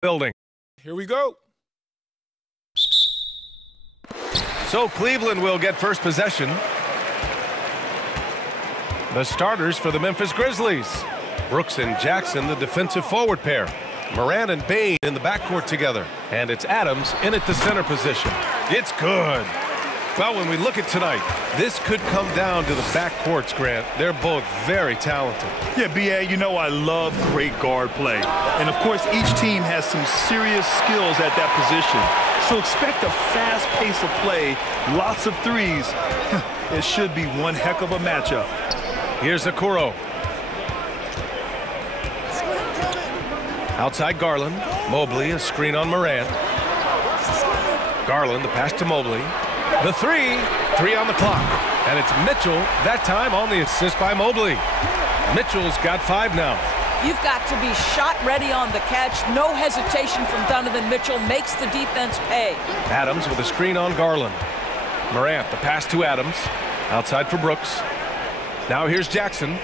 building. Here we go. So Cleveland will get first possession. The starters for the Memphis Grizzlies. Brooks and Jackson, the defensive forward pair. Moran and Bain in the backcourt together. And it's Adams in at the center position. It's good. Well, when we look at tonight, this could come down to the backcourts, Grant. They're both very talented. Yeah, B.A., you know I love great guard play. And, of course, each team has some serious skills at that position. So expect a fast pace of play, lots of threes. It should be one heck of a matchup. Here's Okoro. Outside Garland. Mobley, a screen on Moran. Garland, the pass to Mobley. The three on the clock. And it's Mitchell, that time on the assist by Mobley. Mitchell's got 5 now. You've got to be shot ready on the catch. No hesitation from Donovan Mitchell. Makes the defense pay. Adams with a screen on Garland. Morant, the pass to Adams. Outside for Brooks. Now here's Jackson.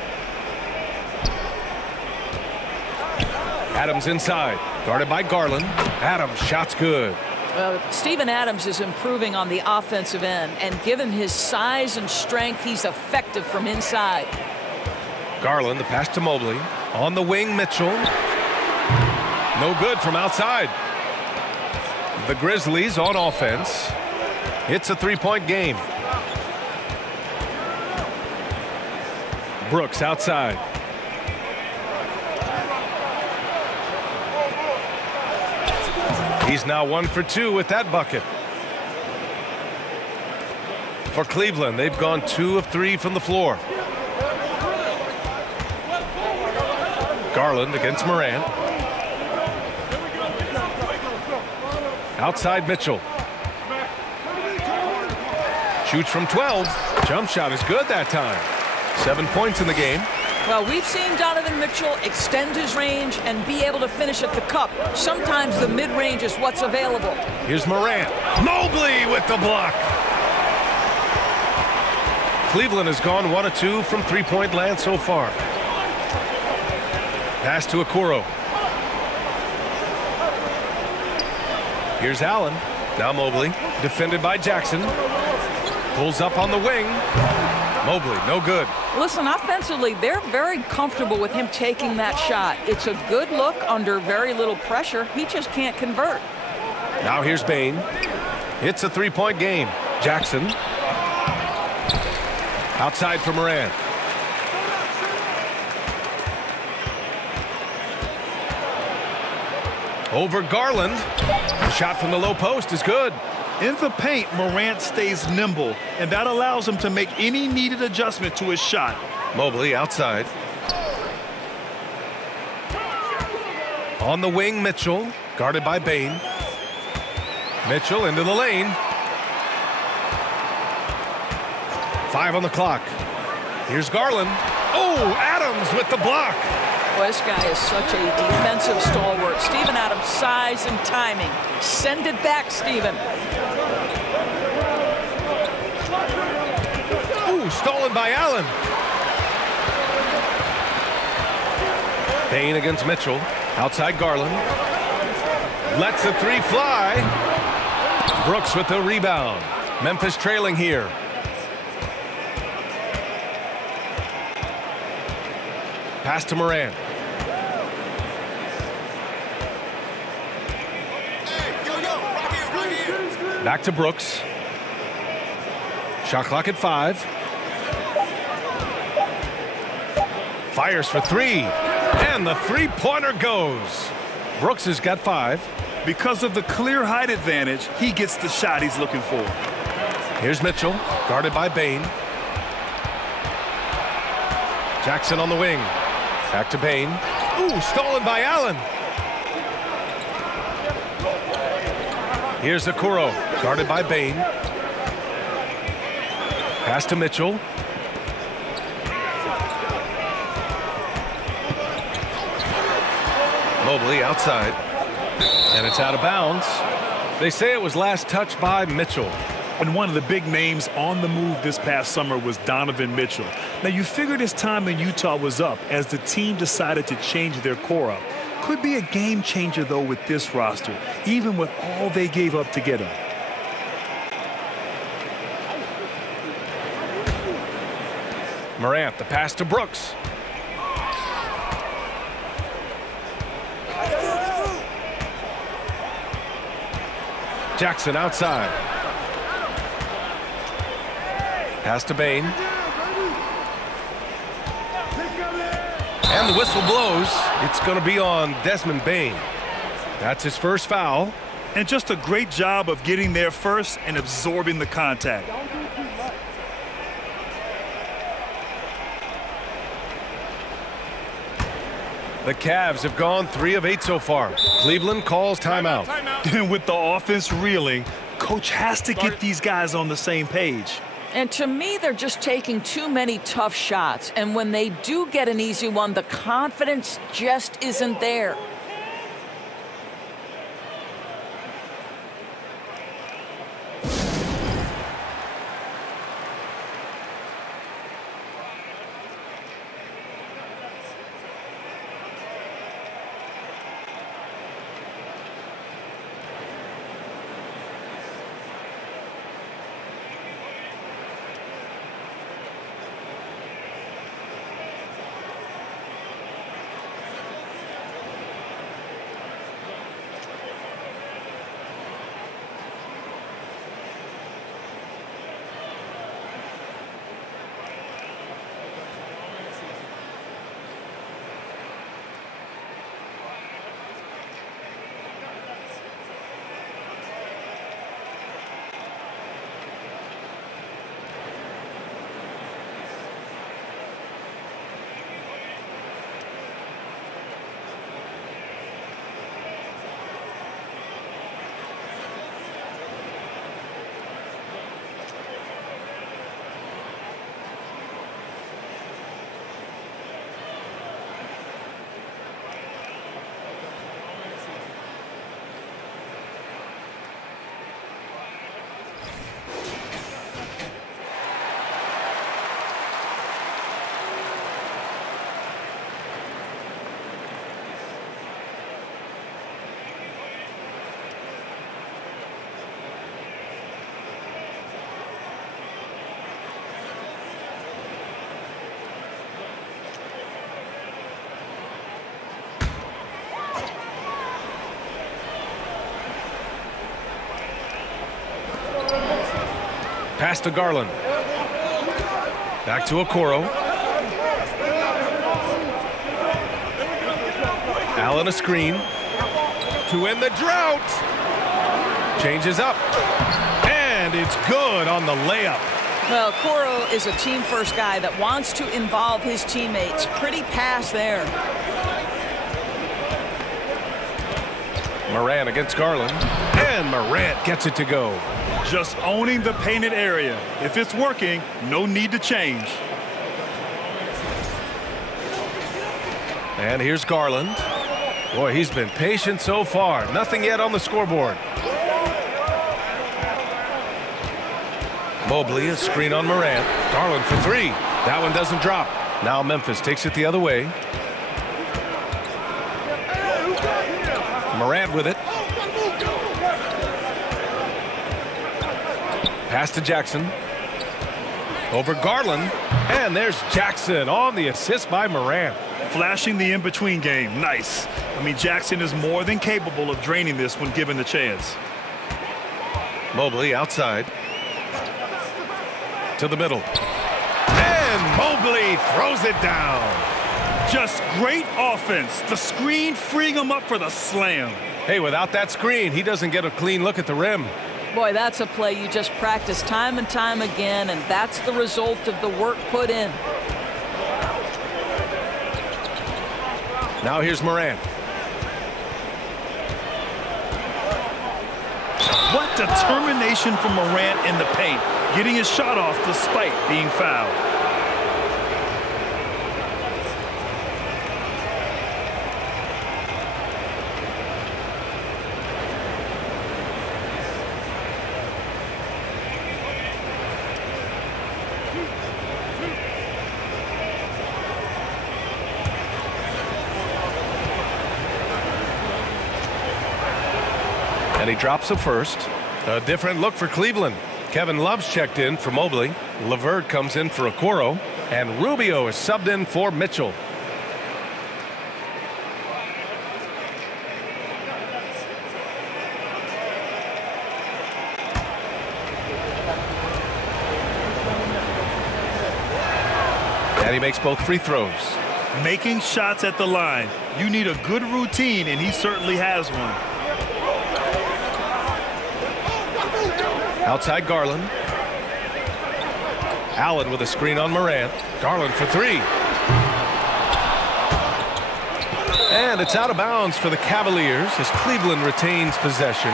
Adams inside. Guarded by Garland. Adams, shot's good. Well, Steven Adams is improving on the offensive end, and given his size and strength, he's effective from inside. Garland, the pass to Mobley. On the wing, Mitchell. No good from outside. The Grizzlies on offense. It's a 3-point game. Brooks outside. He's now 1 for 2 with that bucket. For Cleveland, they've gone 2 of 3 from the floor. Garland against Moran. Outside Mitchell. Shoots from 12. Jump shot is good that time. 7 points in the game. Well, we've seen Donovan Mitchell extend his range and be able to finish at the cup. Sometimes the mid-range is what's available. Here's Moran. Mobley with the block. Cleveland has gone 1 of 2 from 3-point land so far. Pass to Okoro. Here's Allen. Now Mobley. Defended by Jackson. Pulls up on the wing. Mobley, no good. Listen, offensively, they're very comfortable with him taking that shot. It's a good look under very little pressure. He just can't convert. Now here's Bain. It's a 3-point game. Jackson. Outside for Moran. Over Garland. The shot from the low post is good. In the paint, Morant stays nimble, and that allows him to make any needed adjustment to his shot. Mobley outside. On the wing, Mitchell. Guarded by Bain. Mitchell into the lane. 5 on the clock. Here's Garland. Oh, Adams with the block. Well, this guy is such a defensive stalwart. Steven Adams' size and timing. Send it back, Steven. Ooh, stolen by Allen. Bain against Mitchell. Outside Garland. Lets the 3 fly. Brooks with the rebound. Memphis trailing here. Pass to Moran. Back to Brooks. Shot clock at 5. Fires for 3. And the 3-pointer goes. Brooks has got 5. Because of the clear height advantage, he gets the shot he's looking for. Here's Mitchell, guarded by Bain. Jackson on the wing. Back to Bain. Ooh, stolen by Allen. Here's Okoro, guarded by Bain. Pass to Mitchell. Mobley outside. And it's out of bounds. They say it was last touched by Mitchell. And one of the big names on the move this past summer was Donovan Mitchell. Now, you figured his time in Utah was up as the team decided to change their core up. Could be a game changer, though, with this roster, even with all they gave up to get him. Morant, the pass to Brooks. Jackson outside. Pass to Bane. And the whistle blows. It's going to be on Desmond Bane. That's his first foul. And just a great job of getting there first and absorbing the contact. The Cavs have gone 3 of 8 so far. Cleveland calls timeout. And with the offense reeling, coach has to get these guys on the same page. And to me, they're just taking too many tough shots. And when they do get an easy one, the confidence just isn't there. Pass to Garland. Back to Okoro. Allen a screen. To end the drought. Changes up. And it's good on the layup. Well, Okoro is a team-first guy that wants to involve his teammates. Pretty pass there. Morant against Garland. And Morant gets it to go. Just owning the painted area. If it's working, no need to change. And here's Garland. Boy, he's been patient so far. Nothing yet on the scoreboard. Mobley, a screen on Morant. Garland for 3. That one doesn't drop. Now Memphis takes it the other way. Morant with it. Pass to Jackson. Over Garland. And there's Jackson on the assist by Morant. Flashing the in-between game. Nice. I mean, Jackson is more than capable of draining this when given the chance. Mobley outside. To the middle. And Mobley throws it down. Just great offense. The screen freeing him up for the slam. Hey, without that screen, he doesn't get a clean look at the rim. Boy, that's a play you just practice time and time again, and that's the result of the work put in. Now here's Morant. What determination from Morant in the paint, getting his shot off despite being fouled. And he drops a first. A different look for Cleveland. Kevin Love's checked in for Mobley. LeVert comes in for Okoro. And Rubio is subbed in for Mitchell. And he makes both free throws. Making shots at the line. You need a good routine, and he certainly has one. Outside Garland. Allen with a screen on Morant. Garland for three. And it's out of bounds for the Cavaliers as Cleveland retains possession.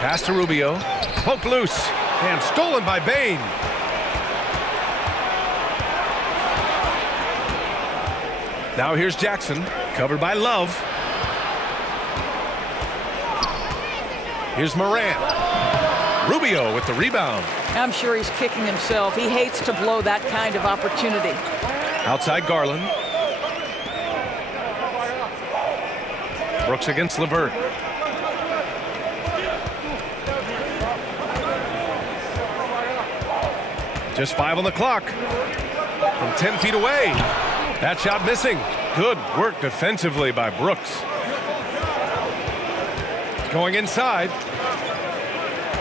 Pass to Rubio. Poked loose. And stolen by Bane. Now here's Jackson. Covered by Love. Here's Morant. Rubio with the rebound. I'm sure he's kicking himself. He hates to blow that kind of opportunity. Outside Garland. Brooks against LeVert. Just 5 on the clock. From 10 feet away. That shot missing. Good work defensively by Brooks. Going inside.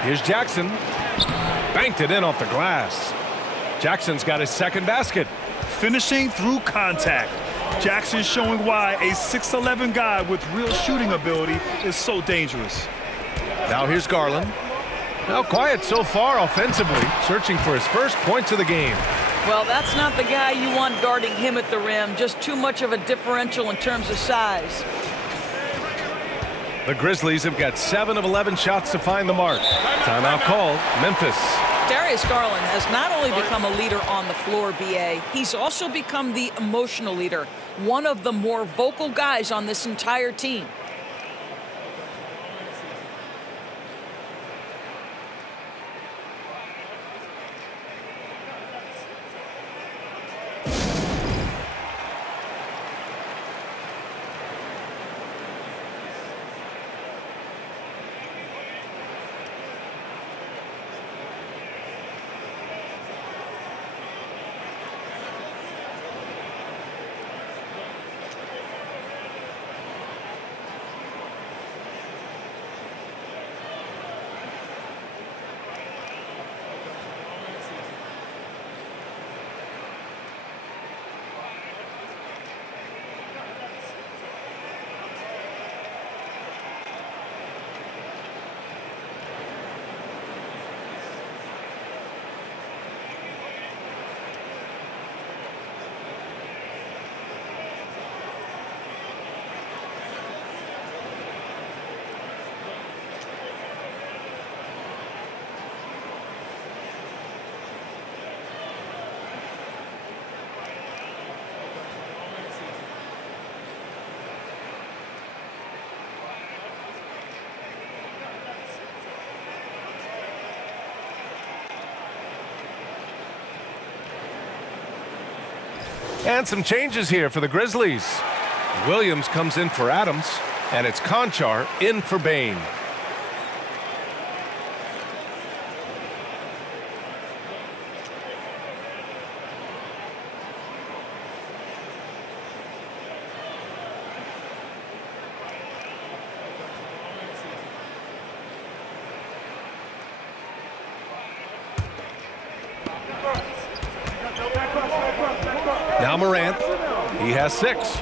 Here's Jackson. Banked it in off the glass. Jackson's got his second basket. Finishing through contact. Jackson showing why a 6'11" guy with real shooting ability is so dangerous. Now here's Garland. Now quiet so far offensively, searching for his first points of the game. Well, that's not the guy you want guarding him at the rim. Just too much of a differential in terms of size. The Grizzlies have got 7 of 11 shots to find the mark. Timeout called. Memphis. Darius Garland has not only become a leader on the floor, B.A., he's also become the emotional leader, one of the more vocal guys on this entire team. And some changes here for the Grizzlies. Williams comes in for Adams, and it's Conchar in for Bane. Now Morant. He has 6.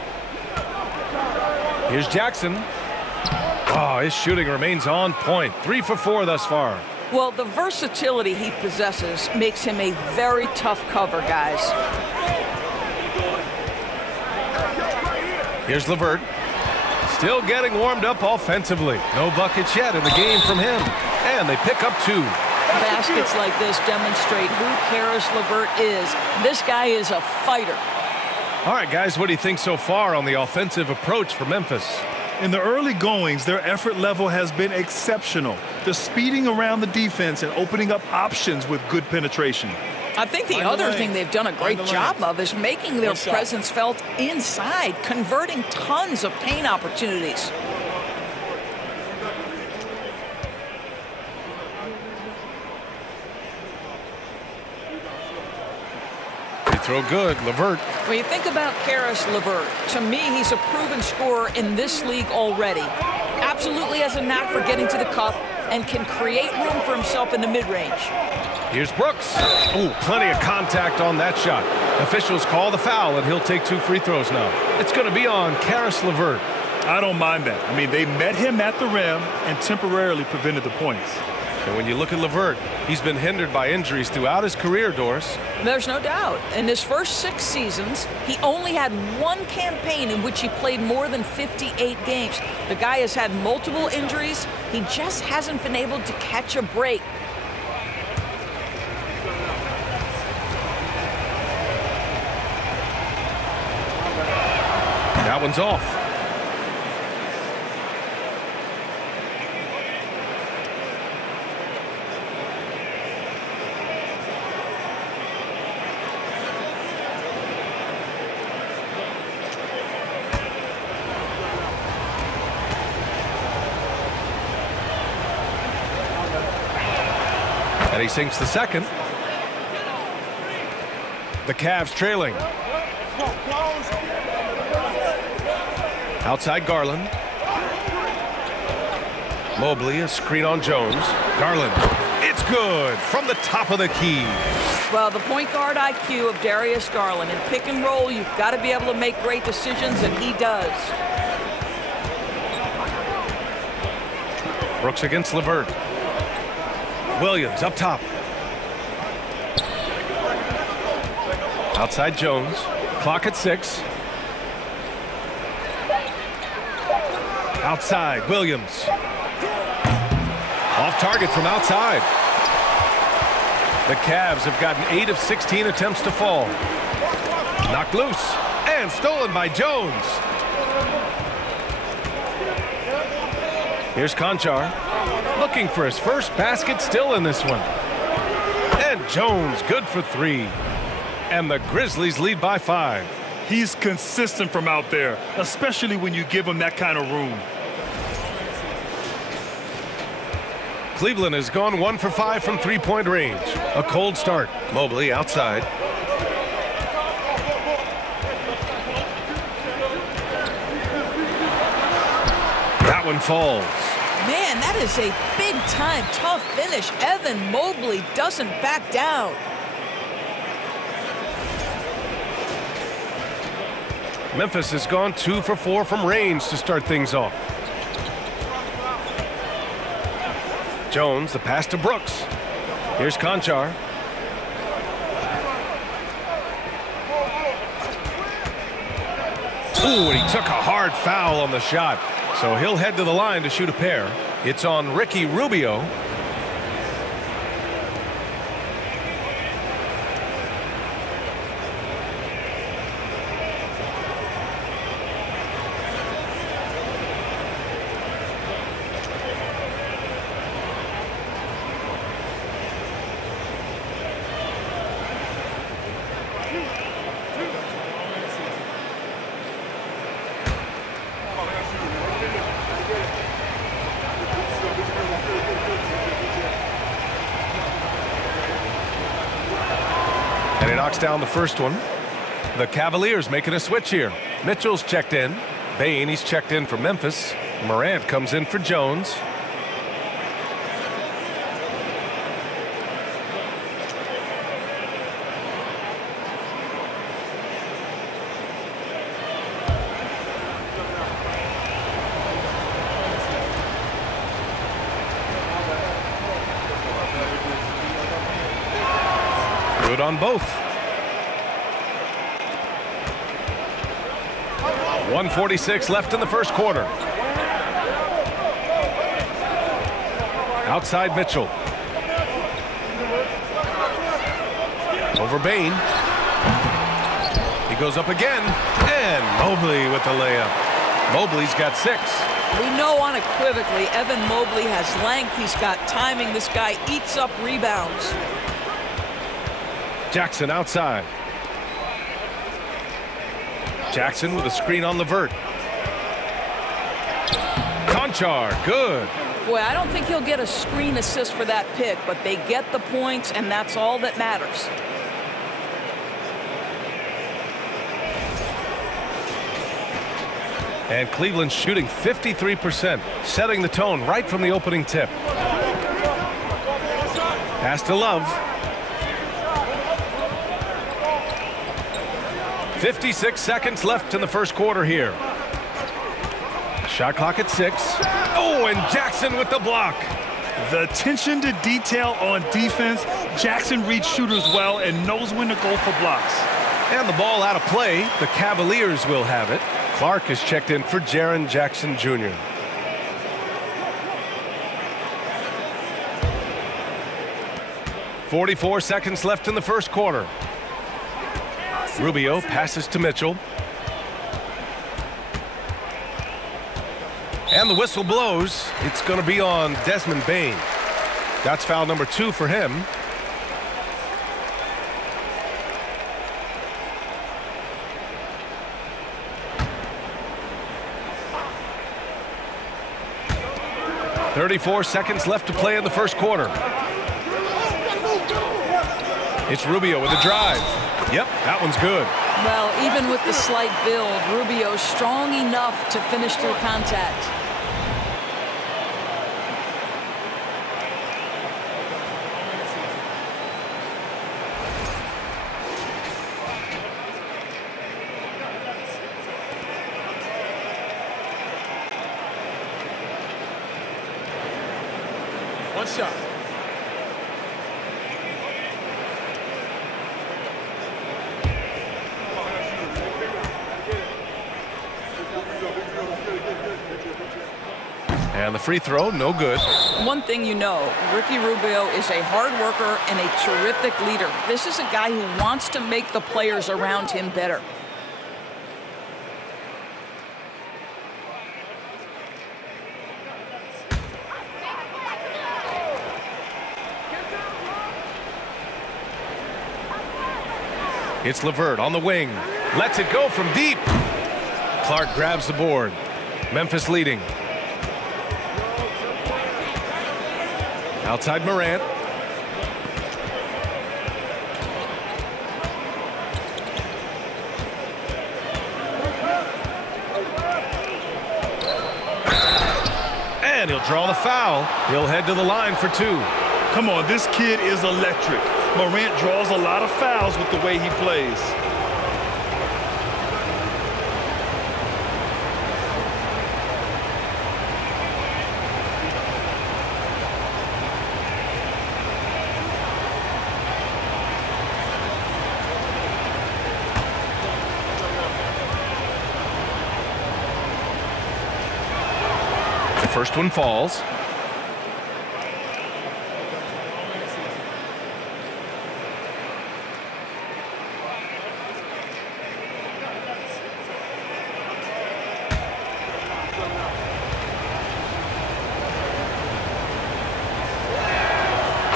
Here's Jackson. Oh, his shooting remains on point. 3 for 4 thus far. Well, the versatility he possesses makes him a very tough cover, guys. Here's LeVert. Still getting warmed up offensively. No buckets yet in the game from him. And they pick up 2. Baskets like this demonstrate who Caris LeVert is. This guy is a fighter. All right, guys, what do you think so far on the offensive approach for Memphis? In the early goings, their effort level has been exceptional. They're speeding around the defense and opening up options with good penetration. I think the other thing they've done a great job of is making their presence felt inside, converting tons of paint opportunities. Throw good, LeVert. When you think about Caris LeVert, to me, he's a proven scorer in this league already. Absolutely has a knack for getting to the cup and can create room for himself in the mid-range. Here's Brooks. Oh, plenty of contact on that shot. Officials call the foul, and he'll take 2 free throws now. It's going to be on Caris LeVert. I don't mind that. I mean, they met him at the rim and temporarily prevented the points. And when you look at LeVert, he's been hindered by injuries throughout his career, Doris. There's no doubt. In his first 6 seasons, he only had 1 campaign in which he played more than 58 games. The guy has had multiple injuries. He just hasn't been able to catch a break. That one's off. And he sinks the second. The Cavs trailing. Outside Garland. Mobley, a screen on Jones. Garland. It's good from the top of the key. Well, the point guard IQ of Darius Garland. In pick and roll, you've got to be able to make great decisions, and he does. Brooks against LeVert. Williams up top. Outside Jones. Clock at 6. Outside Williams. Off target from outside. The Cavs have gotten 8 of 16 attempts to fall. Knocked loose and stolen by Jones. Here's Conchar. Looking for his first basket, still in this one. And Jones good for 3. And the Grizzlies lead by 5. He's consistent from out there, especially when you give him that kind of room. Cleveland has gone 1 for 5 from 3-point range. A cold start. Mobley outside. That one falls. Man, that is a big-time tough finish. Evan Mobley doesn't back down. Memphis has gone 2 for 4 from range to start things off. Jones, the pass to Brooks. Here's Conchar. Ooh, and he took a hard foul on the shot. So he'll head to the line to shoot a pair. It's on Ricky Rubio. And he knocks down the first one. The Cavaliers making a switch here. Mitchell's checked in. Bane, he's checked in for Memphis. Morant comes in for Jones. Good on both. 1:46 left in the first quarter. Outside Mitchell. Over Bane. He goes up again. And Mobley with the layup. Mobley's got 6. We know unequivocally Evan Mobley has length. He's got timing. This guy eats up rebounds. Jackson outside. Jackson with a screen on Levert. Conchar, good. Boy, I don't think he'll get a screen assist for that pick, but they get the points, and that's all that matters. And Cleveland's shooting 53%, setting the tone right from the opening tip. Pass to Love. 56 seconds left in the first quarter here. Shot clock at 6. Oh, and Jackson with the block. The attention to detail on defense. Jackson reads shooters well and knows when to go for blocks. And the ball out of play. The Cavaliers will have it. Clark is checked in for Jaren Jackson Jr. .44 seconds left in the first quarter. Rubio passes to Mitchell. And the whistle blows. It's going to be on Desmond Bane. That's foul number 2 for him. .34 seconds left to play in the first quarter. It's Rubio with a drive. Yep, that one's good. Well, even with the slight build, Rubio's strong enough to finish through contact. One shot. And the free throw, no good. One thing you know, Ricky Rubio is a hard worker and a terrific leader. This is a guy who wants to make the players around him better. It's Levert on the wing. Lets it go from deep. Clark grabs the board. Memphis leading. Outside Morant. And he'll draw the foul. He'll head to the line for 2. Come on, this kid is electric. Morant draws a lot of fouls with the way he plays. The first one falls.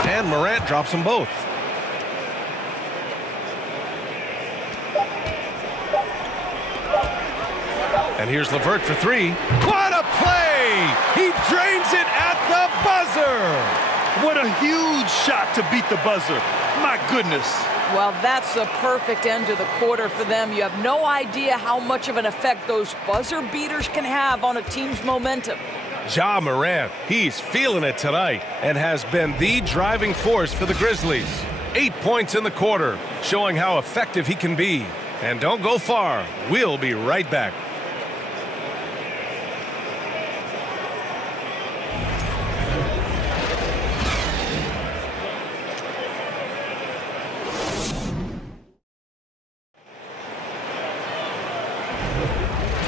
And Morant drops them both. And here's Levert for 3. What a play! He drains it at the buzzer! What a huge shot to beat the buzzer. My goodness. Well, that's the perfect end to the quarter for them. You have no idea how much of an effect those buzzer beaters can have on a team's momentum. Ja Morant, he's feeling it tonight and has been the driving force for the Grizzlies. 8 points in the quarter, showing how effective he can be. And don't go far. We'll be right back.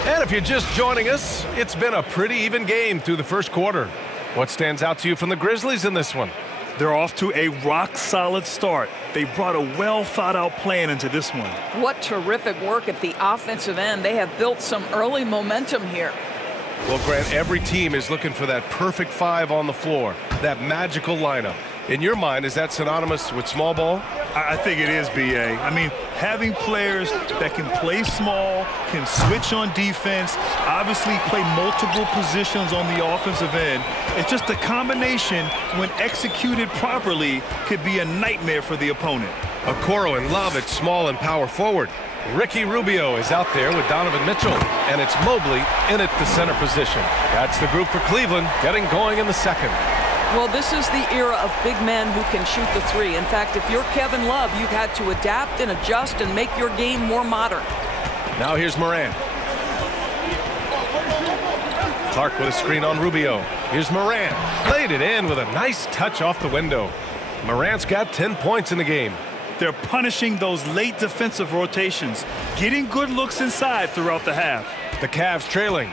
And if you're just joining us, it's been a pretty even game through the first quarter. What stands out to you from the Grizzlies in this one? They're off to a rock-solid start. They brought a well-thought-out plan into this one. What terrific work at the offensive end. They have built some early momentum here. Well, Grant, every team is looking for that perfect five on the floor, that magical lineup. In your mind, is that synonymous with small ball? I think it is, B.A. I mean, having players that can play small, can switch on defense, obviously play multiple positions on the offensive end. It's just a combination, when executed properly, could be a nightmare for the opponent. Okoro and Love at small and power forward. Ricky Rubio is out there with Donovan Mitchell, and it's Mobley in at the center position. That's the group for Cleveland, getting going in the second. Well, this is the era of big men who can shoot the three. In fact, if you're Kevin Love, you've had to adapt and adjust and make your game more modern. Now here's Morant. Clark with a screen on Rubio. Here's Morant. Laid it in with a nice touch off the window. Morant's got 10 points in the game. They're punishing those late defensive rotations, getting good looks inside throughout the half. The Cavs trailing.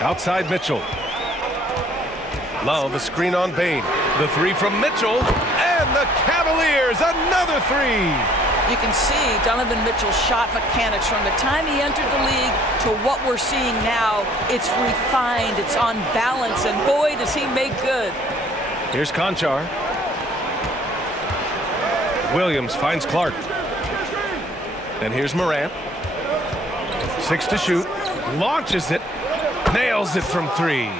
Outside Mitchell. Love a screen on Bane. The three from Mitchell. And the Cavaliers, another three. You can see Donovan Mitchell's shot mechanics from the time he entered the league to what we're seeing now. It's refined, it's on balance, and boy, does he make good. Here's Conchar. Williams finds Clark. And here's Morant. 6 to shoot. Launches it. Nails it from 3.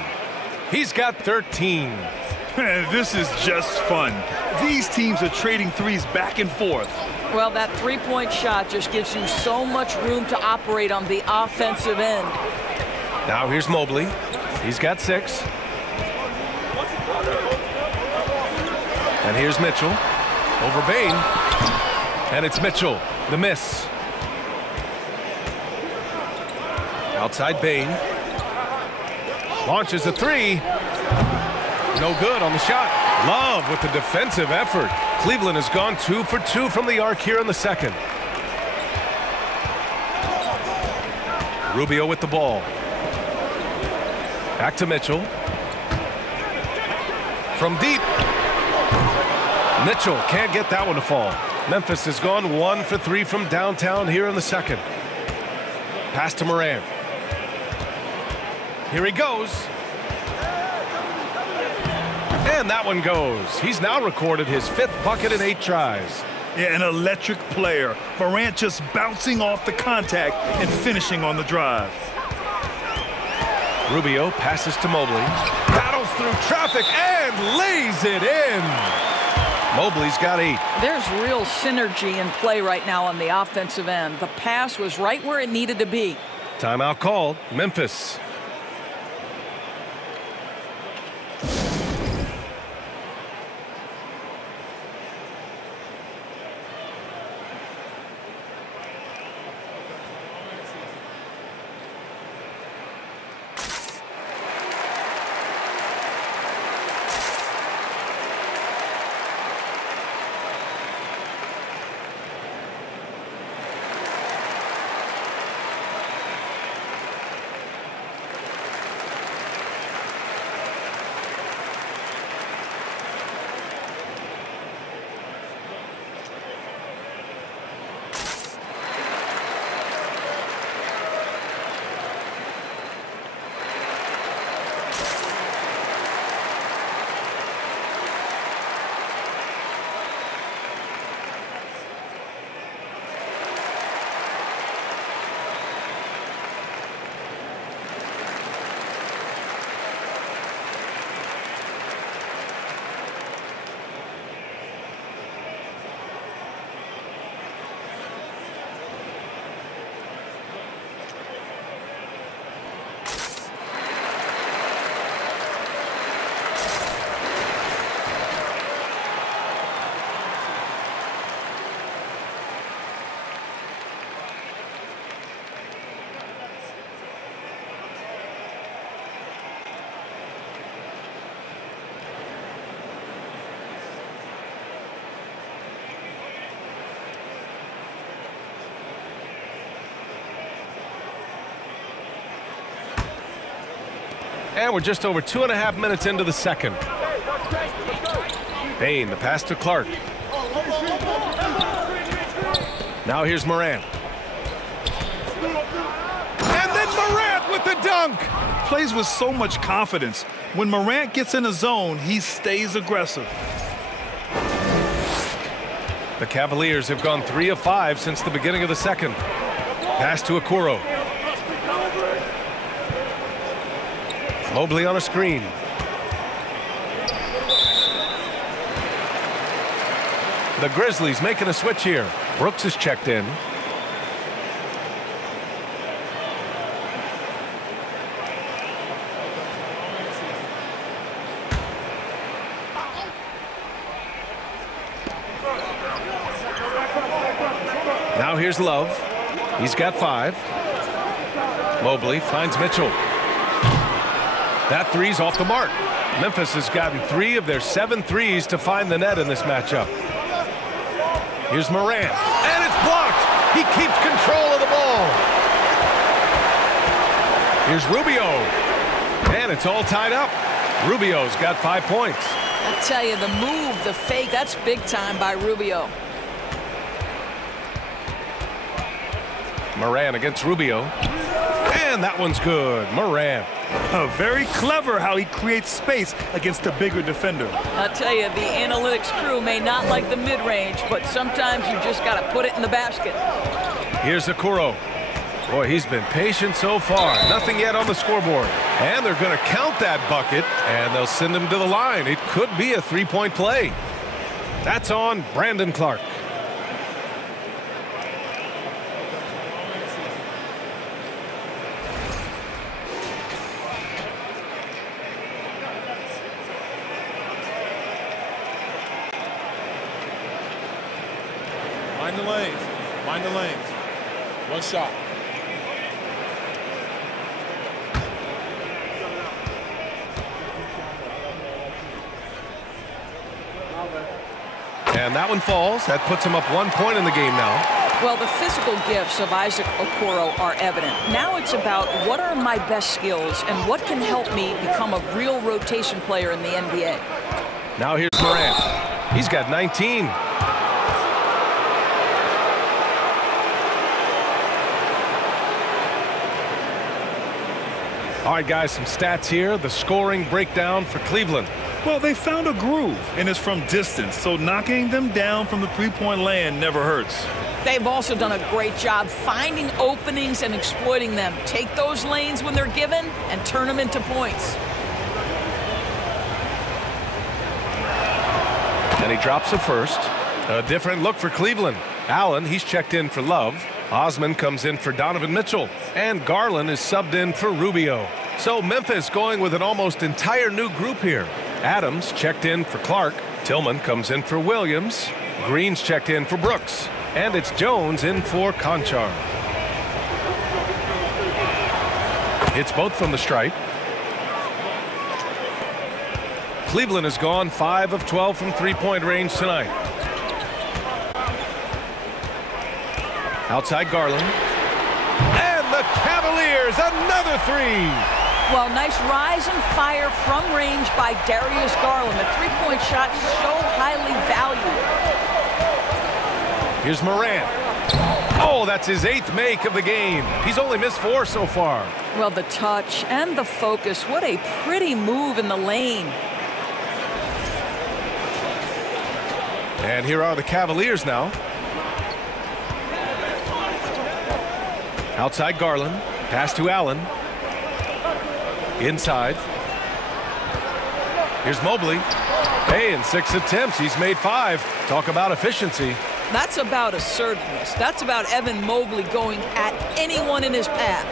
He's got 13. This is just fun. These teams are trading threes back and forth. Well, that three-point shot just gives you so much room to operate on the offensive end. Now here's Mobley. He's got 6. And here's Mitchell. Over Bane. And it's Mitchell. The miss. Outside Bane. Launches a 3. No good on the shot. Love with the defensive effort. Cleveland has gone 2 for 2 from the arc here in the second. Rubio with the ball. Back to Mitchell. From deep. Mitchell can't get that one to fall. Memphis has gone 1 for 3 from downtown here in the second. Pass to Morant. Here he goes. And that one goes. He's now recorded his 5th bucket in 8 tries. Yeah, an electric player. Morant just bouncing off the contact and finishing on the drive. Rubio passes to Mobley. Battles through traffic and lays it in. Mobley's got 8. There's real synergy in play right now on the offensive end. The pass was right where it needed to be. Timeout called. Memphis. And we're just over 2.5 minutes into the second. Bain, the pass to Clark. Now here's Morant. And then Morant with the dunk. Plays with so much confidence. When Morant gets in a zone, he stays aggressive. The Cavaliers have gone 3 of 5 since the beginning of the second. Pass to Okoro. Mobley on a screen. The Grizzlies making a switch here. Brooks is checked in. Now here's Love. He's got 5. Mobley finds Mitchell. That three's off the mark. Memphis has gotten 3 of their 7 threes to find the net in this matchup. Here's Morant. And it's blocked. He keeps control of the ball. Here's Rubio. And it's all tied up. Rubio's got 5 points. I tell you, the move, the fake, that's big time by Rubio. Morant against Rubio. And that one's good. Morant. Very clever how he creates space against a bigger defender. I tell you, the analytics crew may not like the mid-range, but sometimes you just got to put it in the basket. Here's Okoro. Boy, he's been patient so far. Nothing yet on the scoreboard. And they're going to count that bucket, and they'll send him to the line. It could be a 3-point play. That's on Brandon Clark. Mind the lanes. Mind the lanes. One shot. And that one falls. That puts him up 1 point in the game now. Well, the physical gifts of Isaac Okoro are evident. Now it's about what are my best skills and what can help me become a real rotation player in the NBA. Now here's Morant. He's got 19. All right, guys, some stats here. The scoring breakdown for Cleveland. Well, they found a groove, and it's from distance, so knocking them down from the three-point land never hurts. They've also done a great job finding openings and exploiting them. Take those lanes when they're given and turn them into points. And he drops it first. A different look for Cleveland. Allen, he's checked in for Love. Osman comes in for Donovan Mitchell. And Garland is subbed in for Rubio. So Memphis going with an almost entire new group here. Adams checked in for Clark. Tillman comes in for Williams. Green's checked in for Brooks. And it's Jones in for Conchar. It's both from the stripe. Cleveland has gone 5 of 12 from three-point range tonight. Outside Garland. And the Cavaliers, another three. Well, nice rise and fire from range by Darius Garland. The three-point shot so highly valued. Here's Morant. Oh, that's his 8th make of the game. He's only missed 4 so far. Well, the touch and the focus. What a pretty move in the lane. And here are the Cavaliers now. Outside Garland. Pass to Allen. Inside. Here's Mobley. Hey, in 6 attempts, he's made 5. Talk about efficiency. That's about assertiveness. That's about Evan Mobley going at anyone in his path.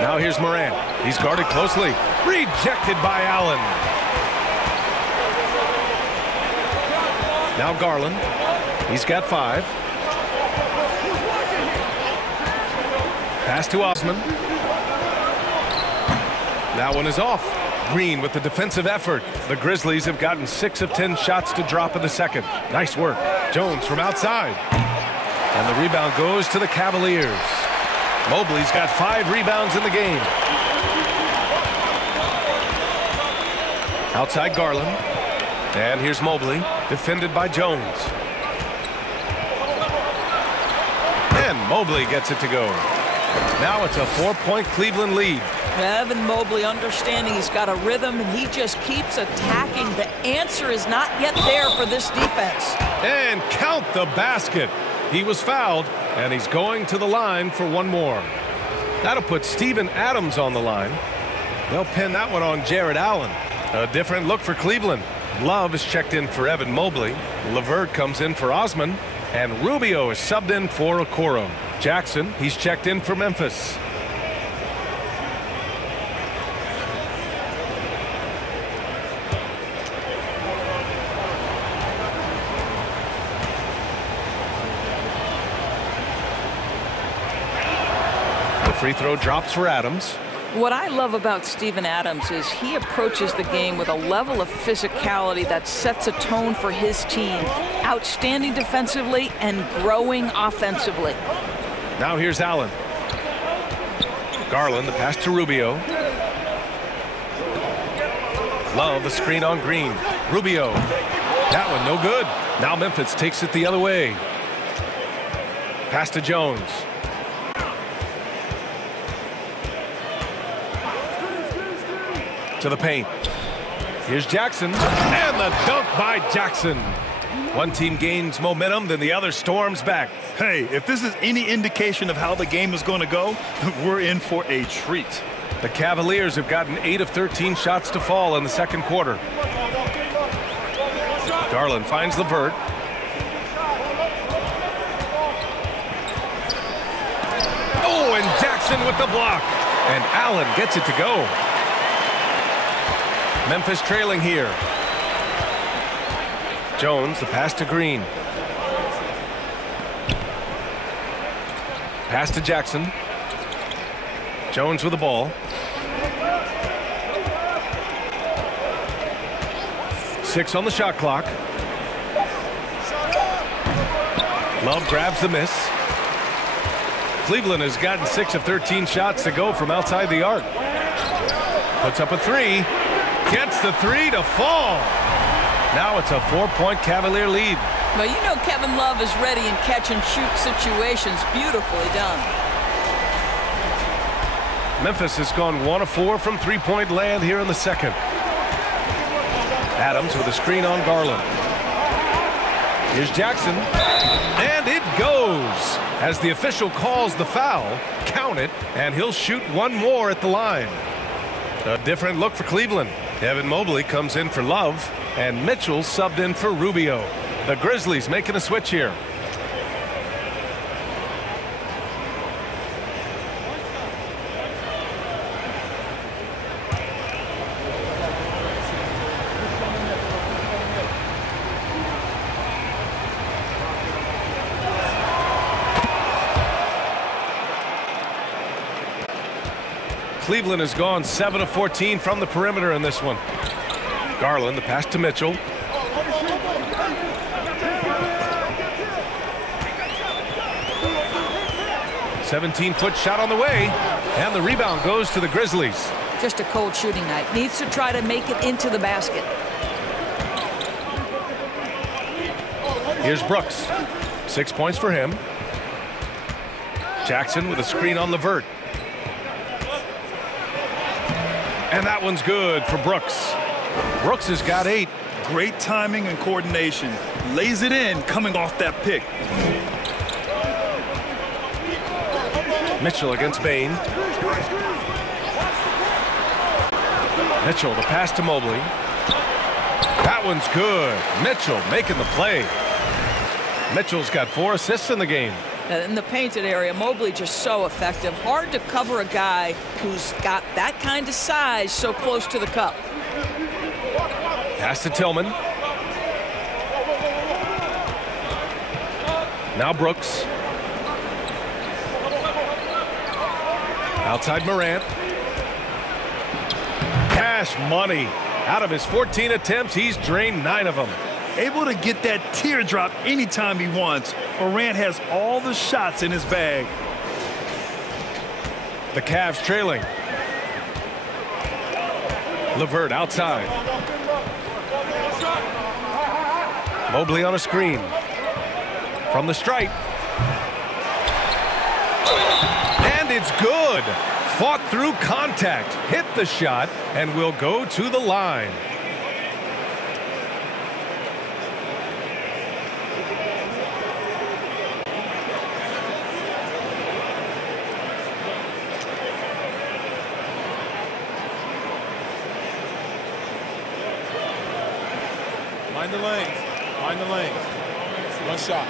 Now here's Morant. He's guarded closely. Rejected by Allen. Now Garland. He's got 5. Pass to Osman. That one is off. Green with the defensive effort. The Grizzlies have gotten 6 of 10 shots to drop in the second. Nice work. Jones from outside. And the rebound goes to the Cavaliers. Mobley's got 5 rebounds in the game. Outside Garland. And here's Mobley, defended by Jones. And Mobley gets it to go. Now it's a 4-point Cleveland lead. Evan Mobley understanding he's got a rhythm and he just keeps attacking. The answer is not yet there for this defense. And count the basket. He was fouled and he's going to the line for one more. That'll put Steven Adams on the line. They'll pin that one on Jared Allen. A different look for Cleveland. Love is checked in for Evan Mobley. LeVert comes in for Osman. And Rubio is subbed in for Okoro. Jackson, he's checked in for Memphis. The free throw drops for Adams. What I love about Steven Adams is he approaches the game with a level of physicality that sets a tone for his team. Outstanding defensively and growing offensively. Now here's Allen. Garland, the pass to Rubio. Love, the screen on Green. Rubio. That one no good. Now Memphis takes it the other way. Pass to Jones. To the paint. Here's Jackson. And the dunk by Jackson. One team gains momentum, then the other storms back. Hey, if this is any indication of how the game is going to go, we're in for a treat. The Cavaliers have gotten 8 of 13 shots to fall in the second quarter. Garland finds LeVert. Oh, and Jackson with the block. And Allen gets it to go. Memphis trailing here. Jones, the pass to Green. Pass to Jackson. Jones with the ball. 6 on the shot clock. Love grabs the miss. Cleveland has gotten 6 of 13 shots to go from outside the arc. Puts up a 3. Gets the 3 to fall. Now it's a 4-point Cavalier lead. But you know Kevin Love is ready in catch-and-shoot situations. Beautifully done. Memphis has gone 1 of 4 from three-point land here in the second. Adams with a screen on Garland. Here's Jackson. And it goes. As the official calls the foul, count it, and he'll shoot one more at the line. A different look for Cleveland. Evan Mobley comes in for Love, and Mitchell subbed in for Rubio. The Grizzlies making a switch here. Cleveland has gone 7 of 14 from the perimeter in this one. Garland, the pass to Mitchell. "17-foot shot on the way, and the rebound goes to the Grizzlies. Just a cold shooting night. Needs to try to make it into the basket. Here's Brooks. 6 points for him. Jackson with a screen on LeVert. And that one's good for Brooks. Brooks has got 8. Great timing and coordination. Lays it in coming off that pick. Mitchell against Bain. Mitchell, the pass to Mobley. That one's good. Mitchell making the play. Mitchell's got 4 assists in the game. In the painted area, Mobley just so effective. Hard to cover a guy who's got that kind of size so close to the cup. Pass to Tillman. Now Brooks. Outside Morant. Cash money. Out of his 14 attempts, he's drained 9 of them. Able to get that teardrop anytime he wants. Morant has all the shots in his bag. The Cavs trailing. LeVert outside. Mobley on a screen. From the stripe. And it's good. Fought through contact. Hit the shot and will go to the line. Mind the lanes. Mind the lanes. One shot.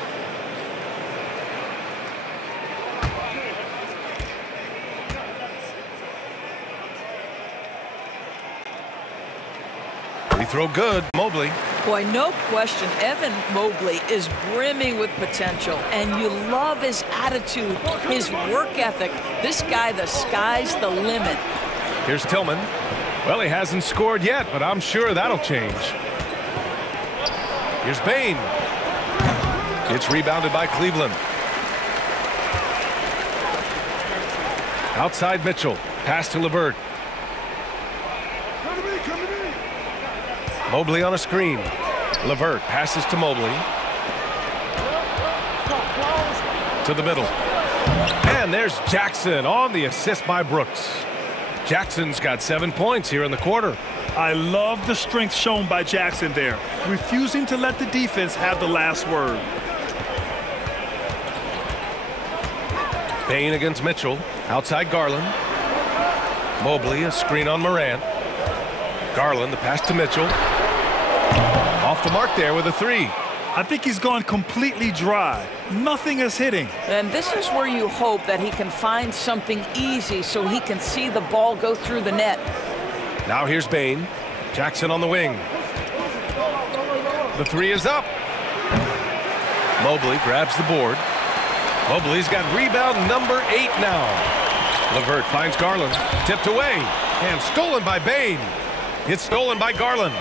Free throw good. Mobley. Boy, no question, Evan Mobley is brimming with potential, and you love his attitude, his work ethic. This guy, the sky's the limit. Here's Tillman. Well, he hasn't scored yet, but I'm sure that'll change. Here's Bain. It's rebounded by Cleveland. Outside Mitchell. Pass to LeVert. Mobley on a screen. LeVert passes to Mobley. To the middle. And there's Jackson on the assist by Brooks. Jackson's got 7 points here in the quarter. I love the strength shown by Jackson there, refusing to let the defense have the last word. Bain against Mitchell. Outside Garland. Mobley, a screen on Morant. Garland, the pass to Mitchell. Off the mark there with a three. I think he's gone completely dry. Nothing is hitting. And this is where you hope that he can find something easy so he can see the ball go through the net. Now here's Bain. Jackson on the wing. The three is up. Mobley grabs the board. Mobley's got rebound number 8 now. LeVert finds Garland. Tipped away. And stolen by Bain. It's stolen by Garland.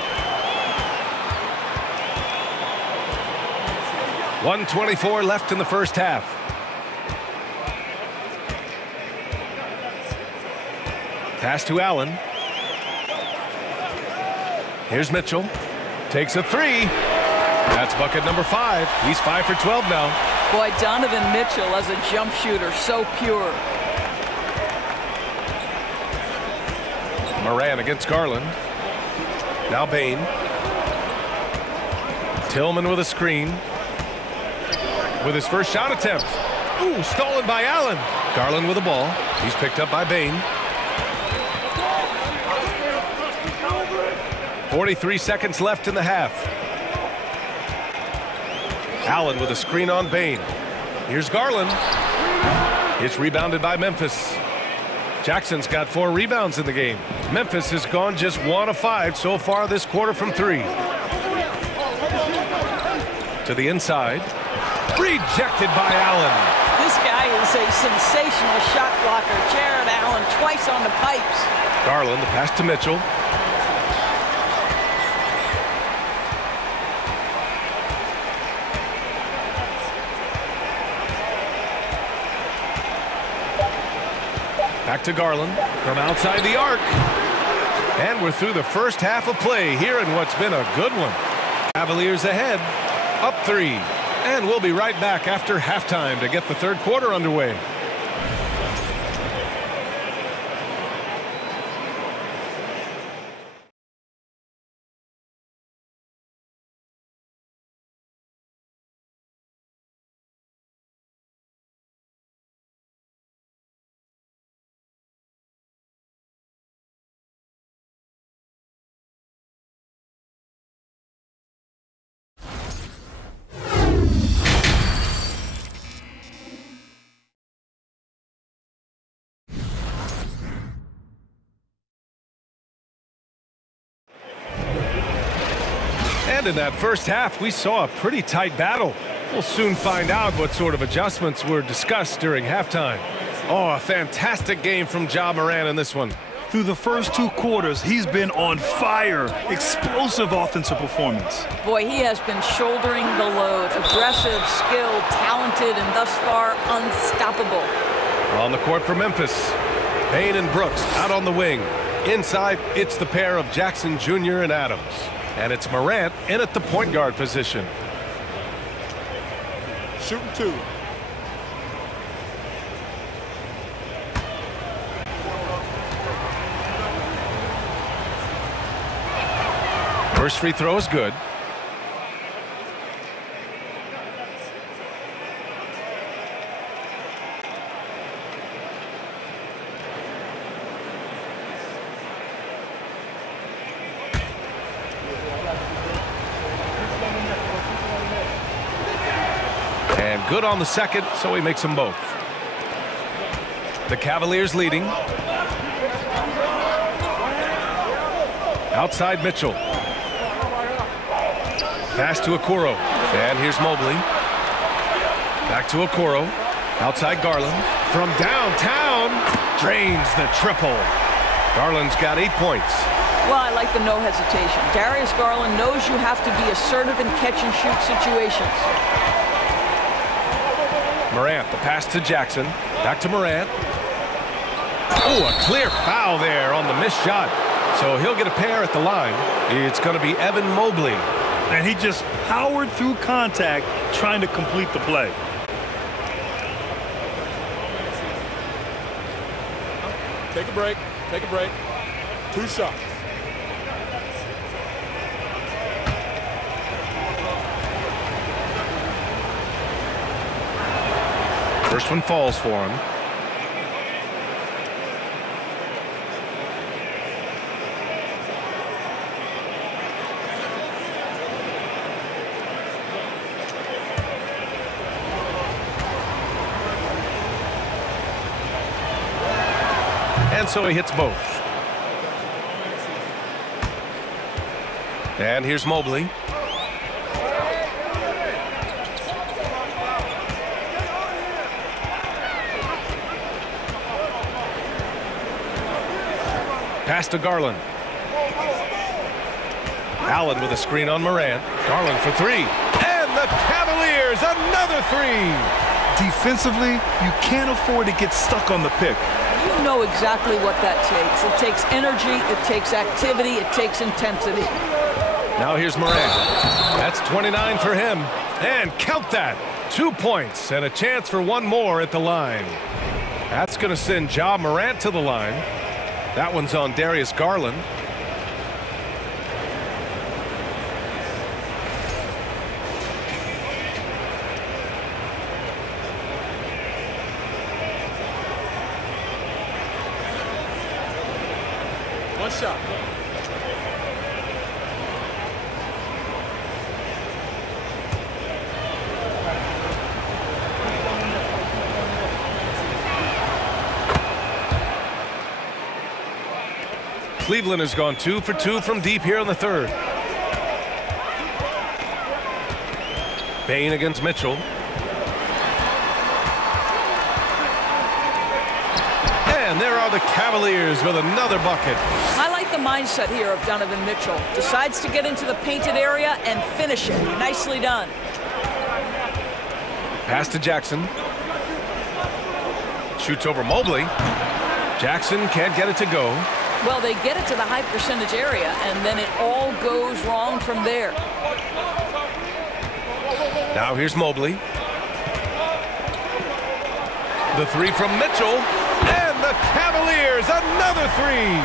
1:24 left in the first half. Pass to Allen. Here's Mitchell. Takes a three. That's bucket number 5. He's 5 for 12 now. Boy, Donovan Mitchell as a jump shooter, so pure. Moran against Garland. Now Bain. Tillman with a screen. With his first shot attempt. Ooh, stolen by Allen. Garland with the ball. He's picked up by Bain. 43 seconds left in the half. Allen with a screen on Bain. Here's Garland. It's rebounded by Memphis. Jackson's got 4 rebounds in the game. Memphis has gone just 1 of 5 so far this quarter from 3. To the inside. Rejected by Allen. This guy is a sensational shot blocker. Jared Allen twice on the pipes. Garland, the pass to Mitchell. Back to Garland from outside the arc. And we're through the first half of play here in what's been a good one. Cavaliers ahead, up 3. And we'll be right back after halftime to get the third quarter underway. And in that first half, we saw a pretty tight battle. We'll soon find out what sort of adjustments were discussed during halftime. Oh, a fantastic game from Ja Morant in this one. Through the first 2 quarters, he's been on fire. Explosive offensive performance. Boy, he has been shouldering the load. Aggressive, skilled, talented, and thus far unstoppable. On the court for Memphis. Bain and Brooks out on the wing. Inside, it's the pair of Jackson Jr. and Adams. And it's Morant in at the point guard position. Shooting 2. First free throw is good. And good on the second, so he makes them both. The Cavaliers leading. Outside Mitchell. Pass to Okoro. And here's Mobley. Back to Okoro. Outside Garland. From downtown. Drains the triple. Garland's got 8 points. Well, I like the no hesitation. Darius Garland knows you have to be assertive in catch-and-shoot situations. Morant, the pass to Jackson. Back to Morant. Oh, a clear foul there on the missed shot. So he'll get a pair at the line. It's going to be Evan Mobley. And he just powered through contact trying to complete the play. Take a break. Take a break. 2 shots. First one falls for him. And so he hits both. And here's Mobley. Pass to Garland. Allen with a screen on Morant. Garland for 3. And the Cavaliers, another 3. Defensively, you can't afford to get stuck on the pick. You know exactly what that takes. It takes energy, it takes activity, it takes intensity. Now here's Morant. That's 29 for him. And count that. 2 points and a chance for one more at the line. That's going to send Ja Morant to the line. That one's on Darius Garland. One shot. Cleveland has gone 2 for 2 from deep here in the third. Bain against Mitchell. And there are the Cavaliers with another bucket. I like the mindset here of Donovan Mitchell. Decides to get into the painted area and finish it. Nicely done. Pass to Jackson. Shoots over Mobley. Jackson can't get it to go. Well, they get it to the high percentage area, and then it all goes wrong from there. Now here's Mobley. The 3 from Mitchell. And the Cavaliers, another 3.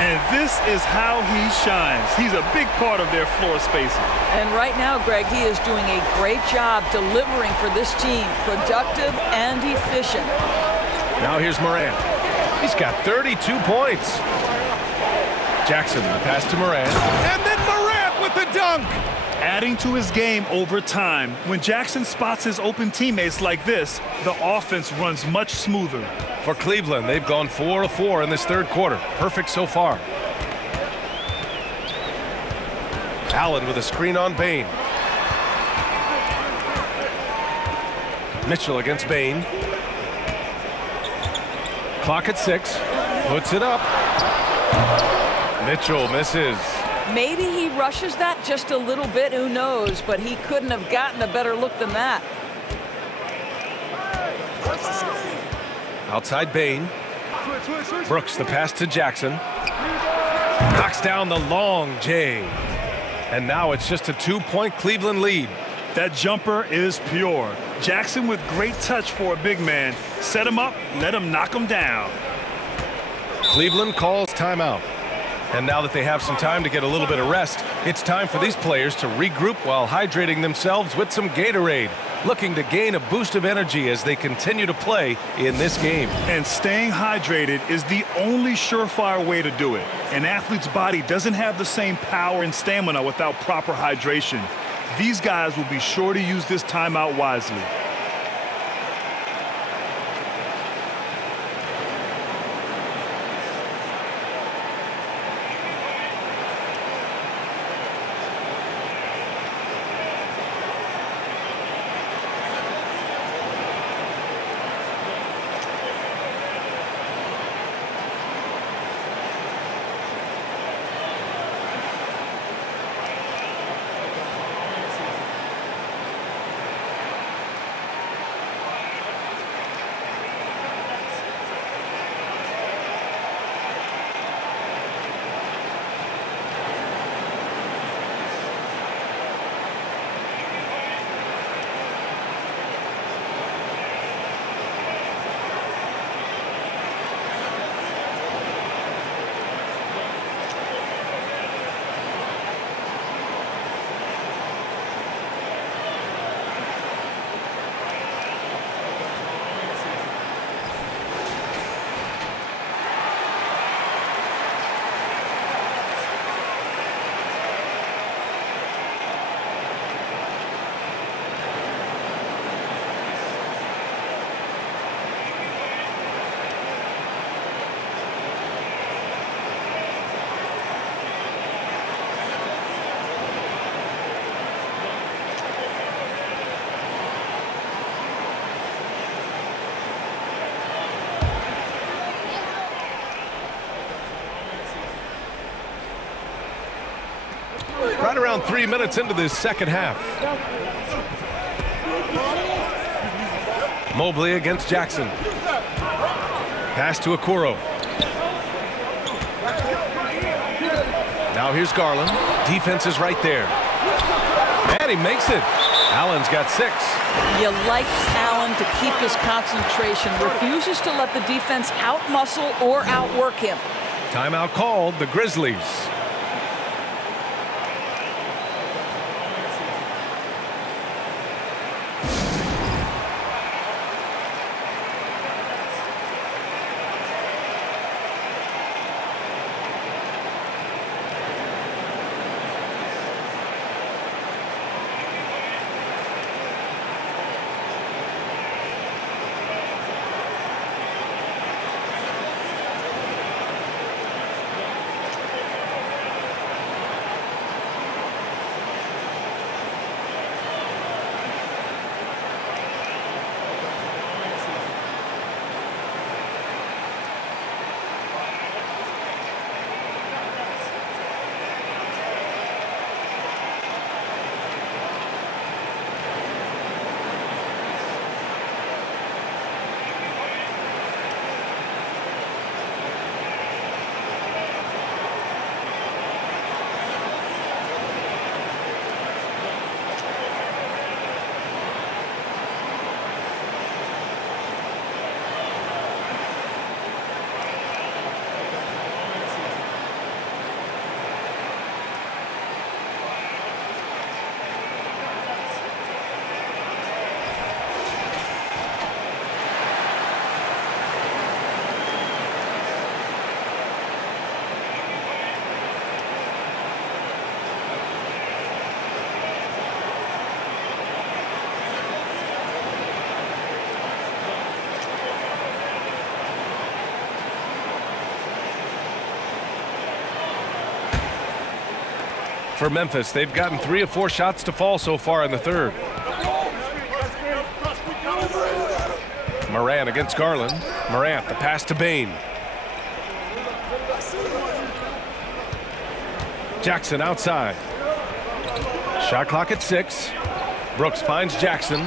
And this is how he shines. He's a big part of their floor spacing. And right now, Greg, he is doing a great job delivering for this team. Productive and efficient. Now here's Morant. He's got 32 points. Jackson, the pass to Morant. And then Morant with the dunk. Adding to his game over time. When Jackson spots his open teammates like this, the offense runs much smoother. For Cleveland, they've gone 4 of 4 in this third quarter. Perfect so far. Allen with a screen on Bain. Mitchell against Bain. Clock at 6. Puts it up. Mitchell misses. Maybe he rushes that just a little bit, who knows, but he couldn't have gotten a better look than that. Outside Bain. Brooks the pass to Jackson. Knocks down the long J. And now it's just a 2-point Cleveland lead. That jumper is pure. Jackson with great touch for a big man. Set him up, let him knock him down. Cleveland calls timeout. And now that they have some time to get a little bit of rest, it's time for these players to regroup while hydrating themselves with some Gatorade, looking to gain a boost of energy as they continue to play in this game. And staying hydrated is the only surefire way to do it. An athlete's body doesn't have the same power and stamina without proper hydration. These guys will be sure to use this timeout wisely. Right around 3 minutes into this second half. Mobley against Jackson. Pass to Okoro. Now here's Garland. Defense is right there. And he makes it. Allen's got 6. You like Allen to keep his concentration. Refuses to let the defense outmuscle or outwork him. Timeout called, the Grizzlies. For Memphis, they've gotten 3 of 4 shots to fall so far in the third. Morant against Garland. Morant, the pass to Bain. Jackson outside. Shot clock at 6. Brooks finds Jackson.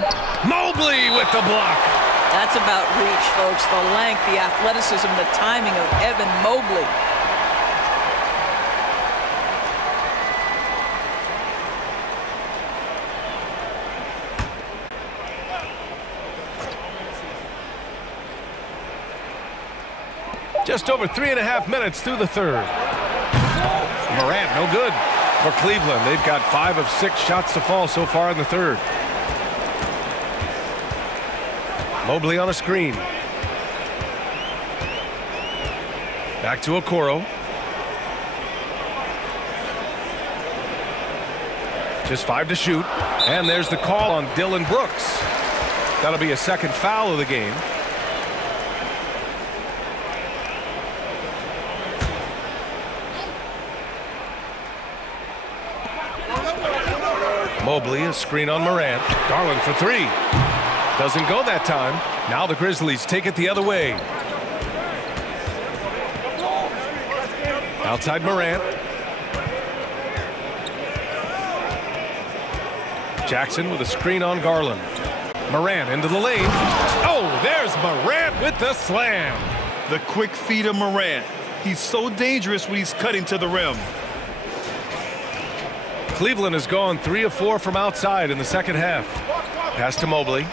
Mobley with the block. That's about reach, folks. The length, the athleticism, the timing of Evan Mobley. Just over 3.5 minutes through the third. Morant, no good for Cleveland. They've got 5 of 6 shots to fall so far in the third. Mobley on a screen. Back to Okoro. Just 5 to shoot. And there's the call on Dillon Brooks. That'll be a second foul of the game. Mobley, a screen on Morant. Garland for 3. Doesn't go that time. Now the Grizzlies take it the other way. Outside Morant. Jackson with a screen on Garland. Morant into the lane. Oh, there's Morant with the slam. The quick feed of Morant. He's so dangerous when he's cutting to the rim. Cleveland has gone 3 of 4 from outside in the second half. Pass to Mobley.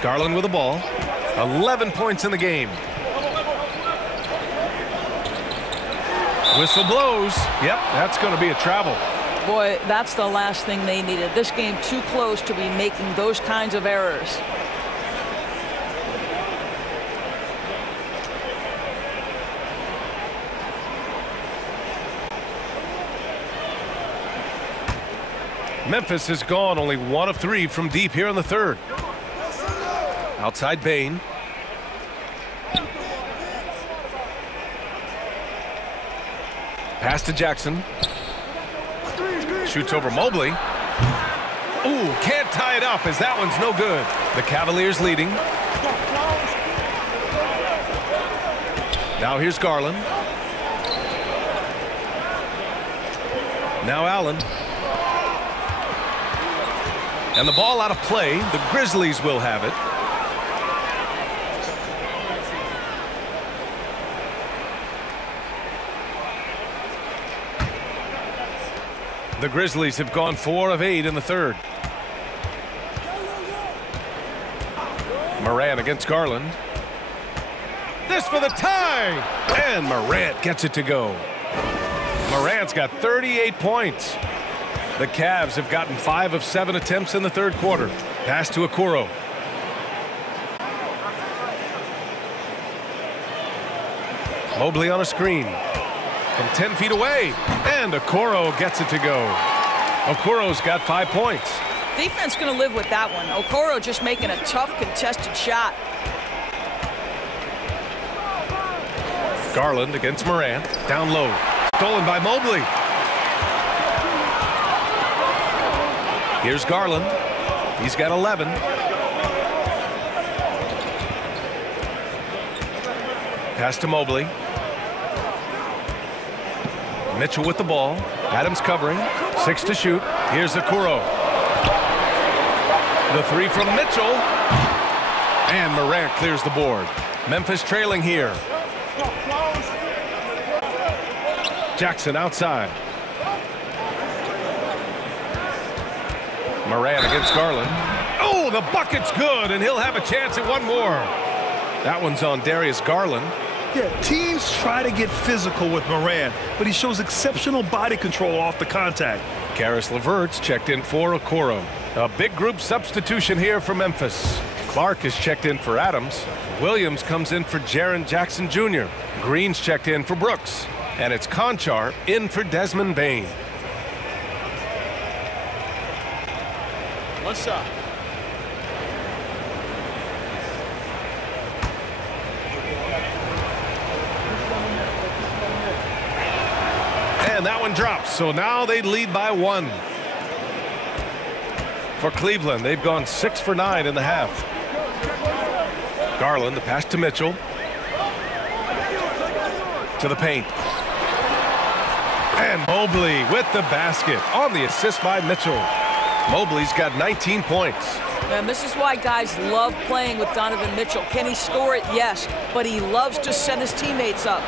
Garland with the ball. 11 points in the game. Whistle blows. Yep, that's going to be a travel. Boy, that's the last thing they needed. This game too close to be making those kinds of errors. Memphis has gone only 1 of 3 from deep here in the third. Outside Bane. Pass to Jackson. Shoots over Mobley. Ooh, can't tie it up as that one's no good. The Cavaliers leading. Now here's Garland. Now Allen. And the ball out of play. The Grizzlies will have it. The Grizzlies have gone 4 of 8 in the third. Morant against Garland. This for the tie. And Morant gets it to go. Morant's got 38 points. The Cavs have gotten 5 of 7 attempts in the third quarter. Pass to Okoro. Mobley on a screen. From 10 feet away. And Okoro gets it to go. Okoro's got 5 points. Defense going to live with that one. Okoro just making a tough contested shot. Garland against Morant. Down low. Stolen by Mobley. Here's Garland. He's got 11. Pass to Mobley. Mitchell with the ball. Adams covering. 6 to shoot. Here's Okoro. The 3 from Mitchell. And Morant clears the board. Memphis trailing here. Jackson outside. Morant against Garland. Oh, the bucket's good, and he'll have a chance at one more. That one's on Darius Garland. Yeah, teams try to get physical with Morant, but he shows exceptional body control off the contact. Karis LeVert's checked in for Okoro. A big group substitution here for Memphis. Clark is checked in for Adams. Williams comes in for Jaren Jackson Jr. Green's checked in for Brooks. And it's Conchar in for Desmond Bane. One shot. And that one drops. So now they lead by 1. For Cleveland, they've gone 6 for 9 in the half. Garland, the pass to Mitchell. To the paint. And Mobley with the basket on the assist by Mitchell. Mobley's got 19 points. And this is why guys love playing with Donovan Mitchell. Can he score it? Yes, but he loves to set his teammates up.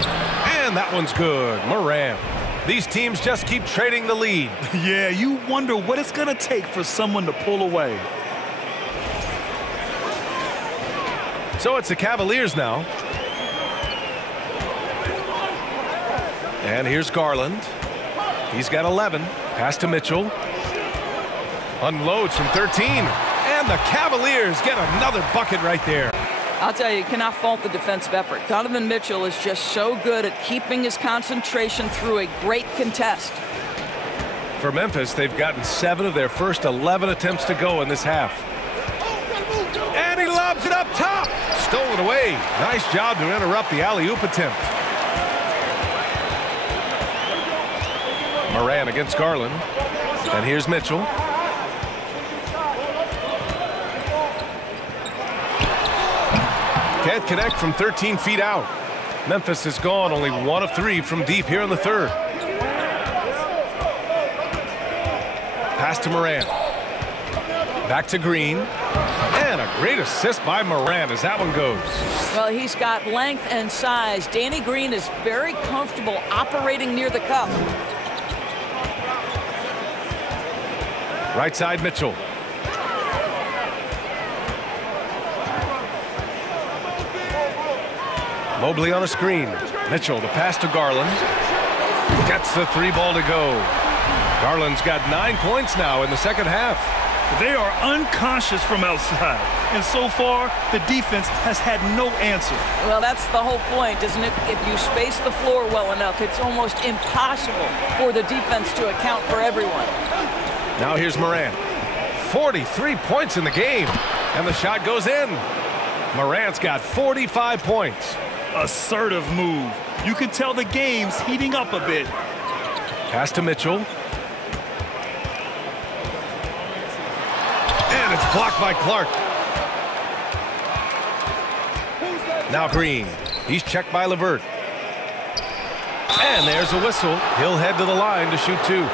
And that one's good. Morant. These teams just keep trading the lead. Yeah, you wonder what it's going to take for someone to pull away. So it's the Cavaliers now. And here's Garland. He's got 11. Pass to Mitchell. Unloads from 13. And the Cavaliers get another bucket right there. I'll tell you cannot fault the defensive effort. Donovan Mitchell is just so good at keeping his concentration through a great contest. For Memphis, they've gotten 7 of their first 11 attempts to go in this half. And he lobs it up top. Stolen away. Nice job to interrupt the alley-oop attempt. Morant against Garland. And here's Mitchell. Can't connect from 13 feet out. Memphis has gone only 1 of 3 from deep here in the third. Pass to Morant. Back to Green. And a great assist by Morant as that one goes. Well, he's got length and size. Danny Green is very comfortable operating near the cup. Right side Mitchell. Mobley on a screen. Mitchell, the pass to Garland. Gets the 3 ball to go. Garland's got 9 points now in the second half. They are unconscious from outside. And so far, the defense has had no answer. Well, that's the whole point, isn't it? If you space the floor well enough, it's almost impossible for the defense to account for everyone. Now here's Morant. 43 points in the game. And the shot goes in. Morant's got 45 points. Assertive move. You can tell the game's heating up a bit. Pass to Mitchell. And it's blocked by Clark. Now Green. He's checked by LeVert. And there's a whistle. He'll head to the line to shoot 2.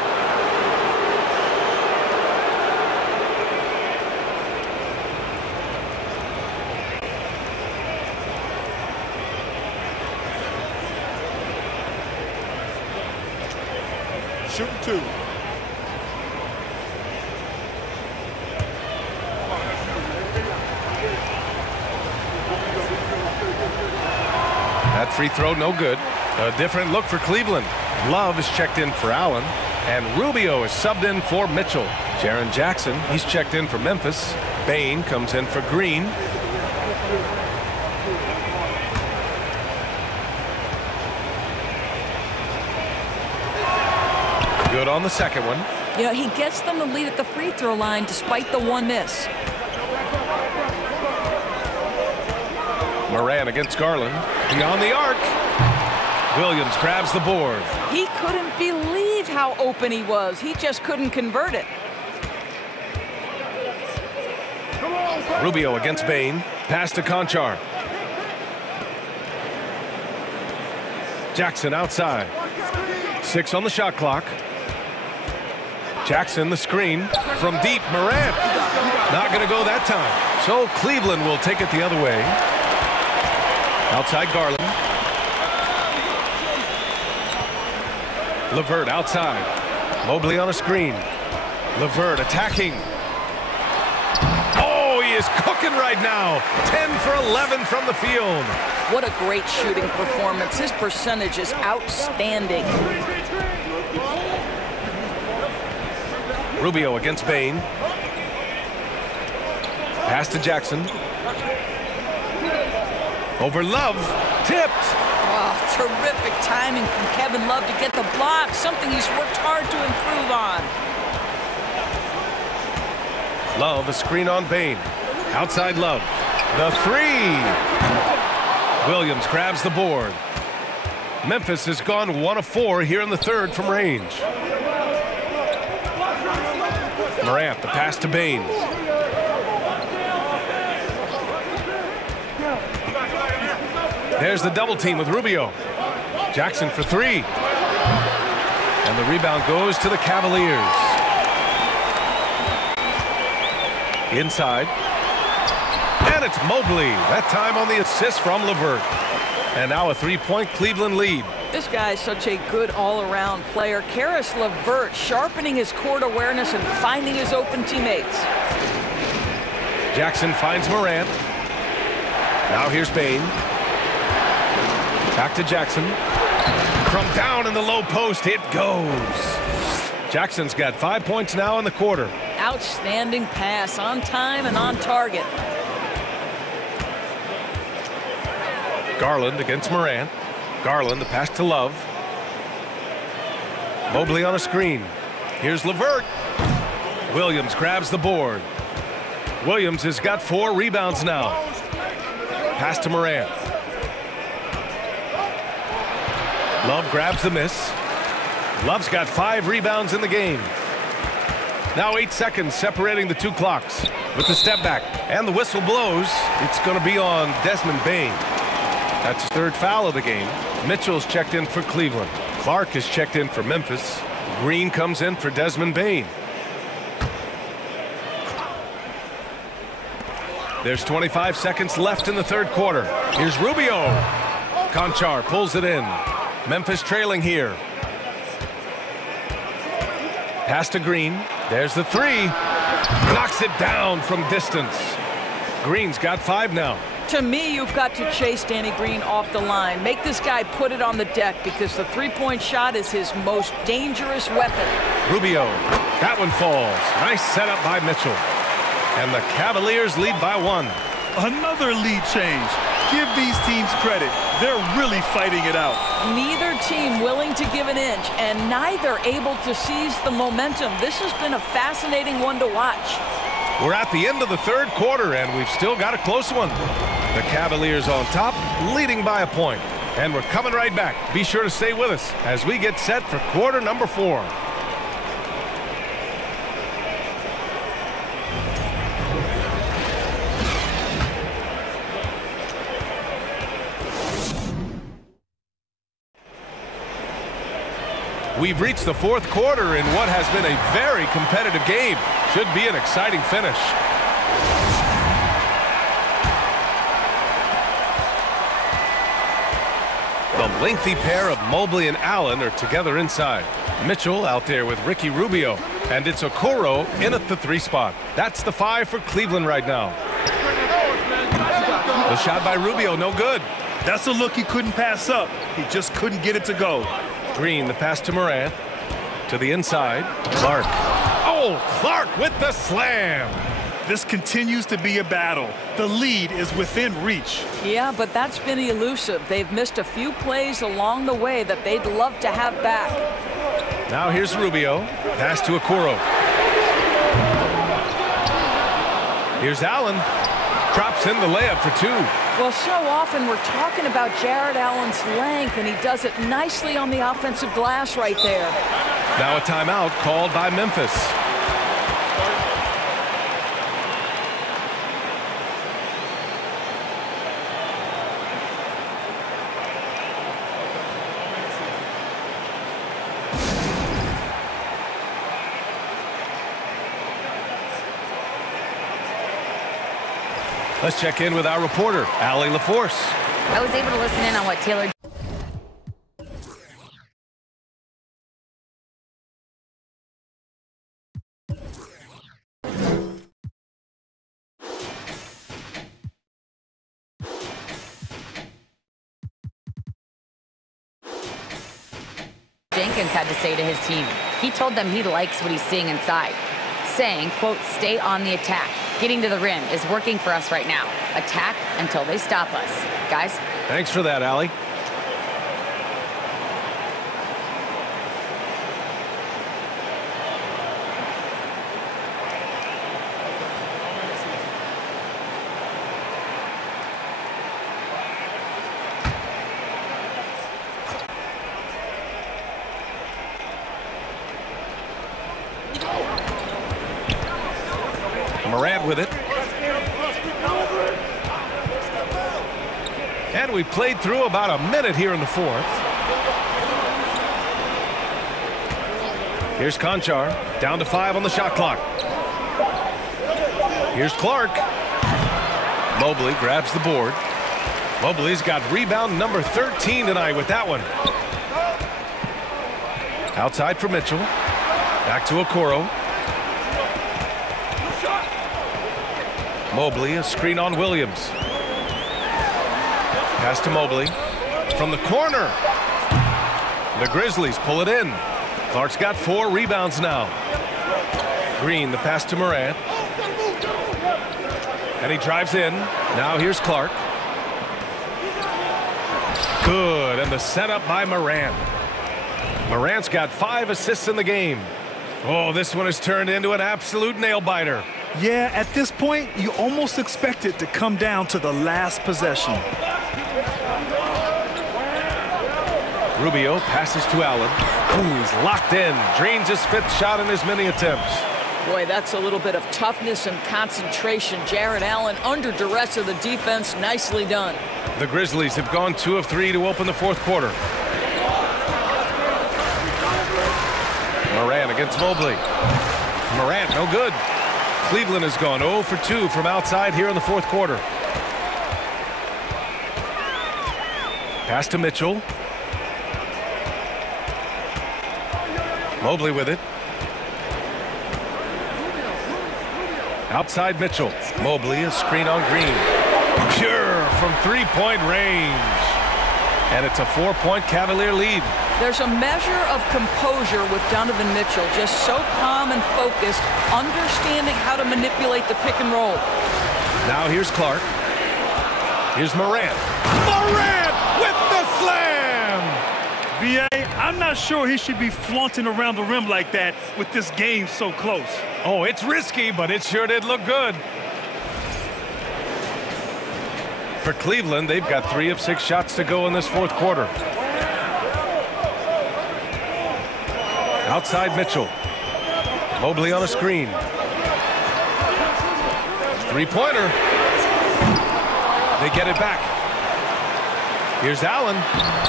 Shooting 2. That free throw, no good. A different look for Cleveland. Love is checked in for Allen, and Rubio is subbed in for Mitchell. Jaren Jackson, he's checked in for Memphis. Bane comes in for Green. Good on the second one. You know, he gets them the lead at the free throw line despite the 1 miss. Morant against Garland. Beyond the arc. Williams grabs the board. He couldn't believe how open he was. He just couldn't convert it. Rubio against Bane. Pass to Conchar. Jackson outside. 6 on the shot clock. Jackson the screen from deep. Morant not going to go that time. So Cleveland will take it the other way. Outside Garland. LeVert outside. Mobley on a screen. LeVert attacking. Oh, he is cooking right now. 10 for 11 from the field. What a great shooting performance. His percentage is outstanding. Rubio against Bane. Pass to Jackson. Over Love. Tipped. Oh, terrific timing from Kevin Love to get the block, something he's worked hard to improve on. Love, a screen on Bane. Outside Love. The 3. Williams grabs the board. Memphis has gone 1 of 4 here in the third from range. Morant, the pass to Bane. There's the double team with Rubio. Jackson for 3. And the rebound goes to the Cavaliers. Inside. And it's Mobley. That time on the assist from LeVert. And now a three-point Cleveland lead. This guy is such a good all-around player. Karis LeVert sharpening his court awareness and finding his open teammates. Jackson finds Morant. Now here's Bane. Back to Jackson. From down in the low post, it goes. Jackson's got 5 points now in the quarter. Outstanding pass, on time and on target. Garland against Morant. Garland, the pass to Love. Mobley on a screen. Here's LeVert. Williams grabs the board. Williams has got 4 rebounds now. Pass to Morant. Love grabs the miss. Love's got 5 rebounds in the game. Now 8 seconds separating the 2 clocks. With the step back and the whistle blows, it's going to be on Desmond Bane. That's his 3rd foul of the game. Mitchell's checked in for Cleveland. Clark is checked in for Memphis. Green comes in for Desmond Bane. There's 25 seconds left in the 3rd quarter. Here's Rubio. Conchar pulls it in. Memphis trailing here. Pass to Green. There's the 3. Knocks it down from distance. Green's got 5 now. To me, you've got to chase Danny Green off the line. Make this guy put it on the deck because the three-point shot is his most dangerous weapon. Rubio. That one falls. Nice setup by Mitchell. And the Cavaliers lead by 1. Another lead change. Give these teams credit. They're really fighting it out. Neither team willing to give an inch and neither able to seize the momentum. This has been a fascinating one to watch. We're at the end of the 3rd quarter, and we've still got a close one. The Cavaliers on top, leading by a point. And we're coming right back. Be sure to stay with us as we get set for quarter number 4. We've reached the 4th quarter in what has been a very competitive game. Should be an exciting finish. The lengthy pair of Mobley and Allen are together inside. Mitchell out there with Ricky Rubio. And it's Okoro in at the 3 spot. That's the 5 for Cleveland right now. The shot by Rubio, no good. That's a look he couldn't pass up. He just couldn't get it to go. Green, the pass to Morant. To the inside. Clark. Oh, Clark with the slam. This continues to be a battle. The lead is within reach. Yeah, but that's been elusive. They've missed a few plays along the way that they'd love to have back. Now here's Rubio. Pass to Okoro. Here's Allen. Drops in the layup for 2. Well, so often we're talking about Jared Allen's length, and he does it nicely on the offensive glass right there. Now a timeout called by Memphis. Let's check in with our reporter, Allie LaForce. I was able to listen in on what Taylor Jenkins had to say to his team. He told them he likes what he's seeing inside, saying, quote, stay on the attack. Getting to the rim is working for us right now. Attack until they stop us. Guys? Thanks for that, Allie. Morant with it. And we played through about a minute here in the 4th. Here's Conchar, down to 5 on the shot clock. Here's Clark. Mobley grabs the board. Mobley's got rebound number 13 tonight with that one. Outside for Mitchell. Back to Okoro. Mobley, a screen on Williams. Pass to Mobley. From the corner. The Grizzlies pull it in. Clark's got 4 rebounds now. Green, the pass to Morant. And he drives in. Now here's Clark. Good, and the setup by Morant. Morant's got 5 assists in the game. Oh, this one has turned into an absolute nail-biter. Yeah, at this point, you almost expect it to come down to the last possession. Rubio passes to Allen. Ooh, he's locked in. Drains his 5th shot in as many attempts. Boy, that's a little bit of toughness and concentration. Jarrett Allen under duress of the defense. Nicely done. The Grizzlies have gone 2 of 3 to open the 4th quarter. Morant against Mobley. Morant, no good. Cleveland has gone 0 for 2 from outside here in the 4th quarter. Pass to Mitchell. Mobley with it. Outside Mitchell. Mobley, a screen on Green. Pure from 3-point range. And it's a 4-point Cavalier lead. There's a measure of composure with Donovan Mitchell, just so calm and focused, understanding how to manipulate the pick and roll. Now here's Clark. Here's Morant. Morant with the slam! B.A., I'm not sure he should be flaunting around the rim like that with this game so close. Oh, it's risky, but it sure did look good. For Cleveland, they've got 3 of 6 shots to go in this 4th quarter. Outside Mitchell. Mobley on a screen. 3-pointer. They get it back. Here's Allen.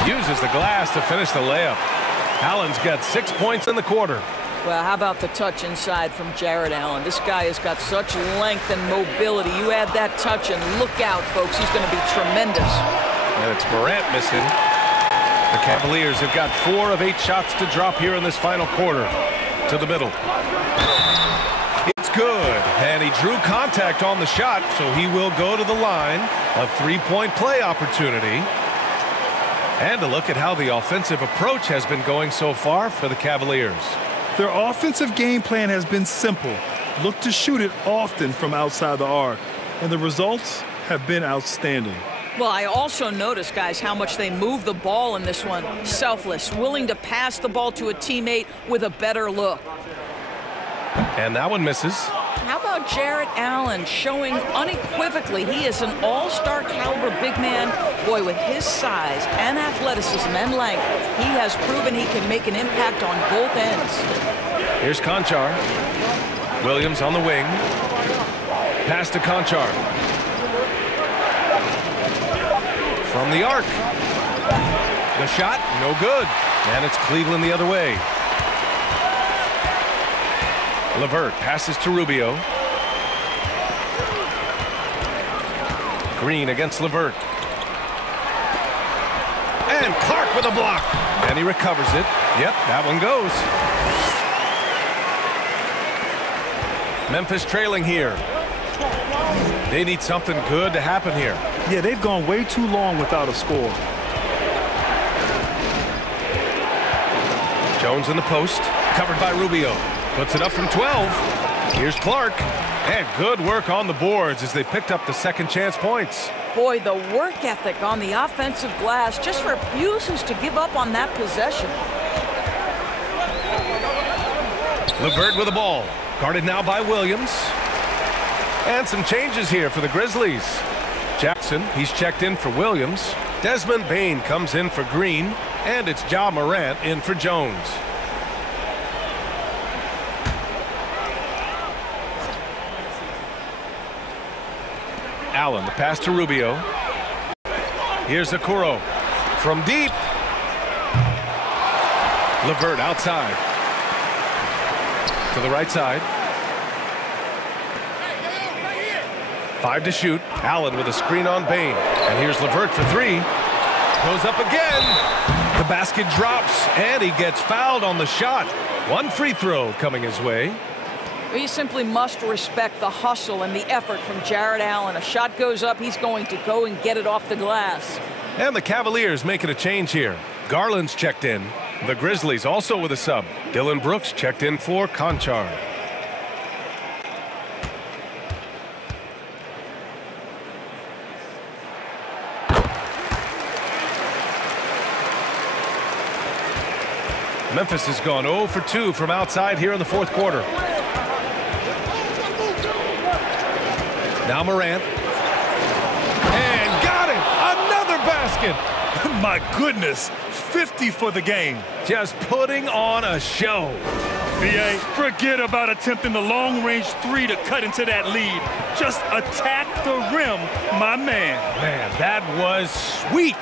Uses the glass to finish the layup. Allen's got 6 points in the quarter. Well, how about the touch inside from Jarrett Allen? This guy has got such length and mobility. You add that touch and look out, folks. He's going to be tremendous. And it's Morant missing. The Cavaliers have got 4 of 8 shots to drop here in this final quarter. To the middle. It's good. And he drew contact on the shot, so he will go to the line. A 3-point play opportunity. And a look at how the offensive approach has been going so far for the Cavaliers. Their offensive game plan has been simple. Look to shoot it often from outside the arc. And the results have been outstanding. Well, I also noticed, guys, how much they move the ball in this one. Selfless, willing to pass the ball to a teammate with a better look. And that one misses. How about Jarrett Allen showing unequivocally he is an all-star caliber big man? Boy, with his size and athleticism and length, he has proven he can make an impact on both ends. Here's Conchar. Williams on the wing. Pass to Conchar. From the arc. The shot, no good. And it's Cleveland the other way. LeVert passes to Rubio. Green against LeVert. And Clark with a block. And he recovers it. Yep, that one goes. Memphis trailing here. They need something good to happen here. Yeah, they've gone way too long without a score. Jones in the post. Covered by Rubio. Puts it up from 12. Here's Clark. And good work on the boards as they picked up the second chance points. Boy, the work ethic on the offensive glass just refuses to give up on that possession. LeVert with the ball. Guarded now by Williams. And some changes here for the Grizzlies. Jackson, he's checked in for Williams. Desmond Bane comes in for Green. And it's Ja Morant in for Jones. Allen, the pass to Rubio. Here's Okoro from deep. LeVert outside. To the right side. 5 to shoot. Allen with a screen on Bain. And here's LeVert for 3. Goes up again. The basket drops, and he gets fouled on the shot. 1 free throw coming his way. You simply must respect the hustle and the effort from Jared Allen. A shot goes up, he's going to go and get it off the glass. And the Cavaliers making a change here. Garland's checked in. The Grizzlies also with a sub. Dylan Brooks checked in for Conchar. Memphis has gone 0 for 2 from outside here in the fourth quarter. Now Morant. And got it! Another basket! My goodness, 50 for the game. Just putting on a show. BA, forget about attempting the long-range 3 to cut into that lead. Just attack the rim, my man. Man, that was sweet.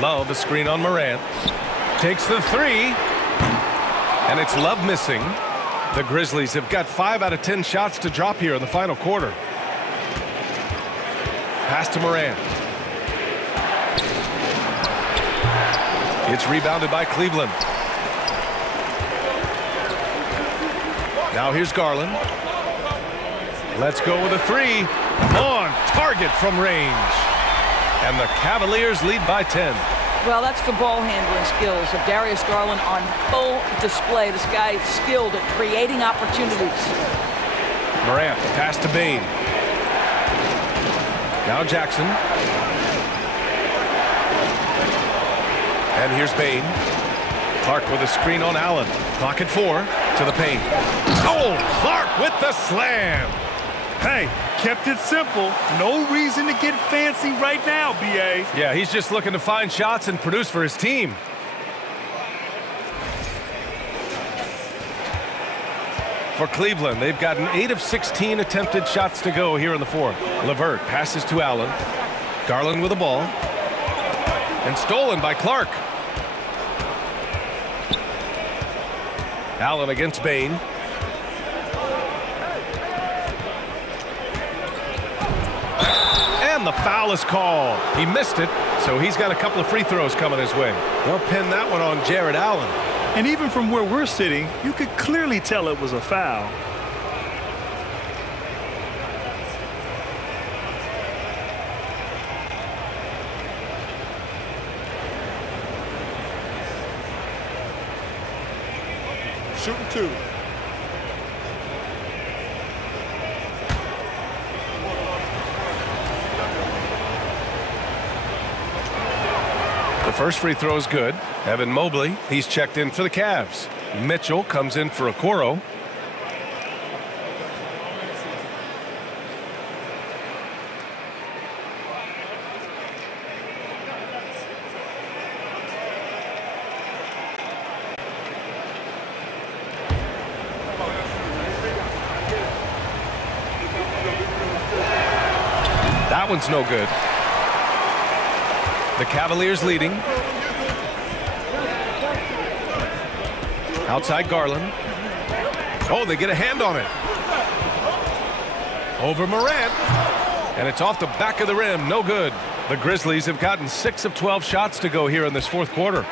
Love the screen on Morant. Takes the 3. And it's Love missing. The Grizzlies have got 5 out of 10 shots to drop here in the final quarter. Pass to Morant. It's rebounded by Cleveland. Now here's Garland. Let's go with a 3. On target from range. And the Cavaliers lead by 10. Well, that's the ball handling skills of Darius Garland on full display. This guy is skilled at creating opportunities. Morant, the pass to Bain. Now Jackson. And here's Bain. Clark with a screen on Allen. Clock at 4 to the paint. Oh, Clark with the slam. Hey, kept it simple. No reason to get fancy right now, BA. Yeah, he's just looking to find shots and produce for his team. For Cleveland, they've gotten 8 of 16 attempted shots to go here in the fourth. LeVert passes to Allen. Garland with the ball. And stolen by Clark. Allen against Bain. And the foul is called. He missed it, so he's got a couple of free throws coming his way. They'll pin that one on Jared Allen. And even from where we're sitting, you could clearly tell it was a foul. Shooting 2. The first free throw is good. Evan Mobley, he's checked in for the Cavs. Mitchell comes in for Okoro. That one's no good. The Cavaliers leading. Outside Garland. Oh, they get a hand on it. Over Morant. And it's off the back of the rim. No good. The Grizzlies have gotten 6 of 12 shots to go here in this fourth quarter.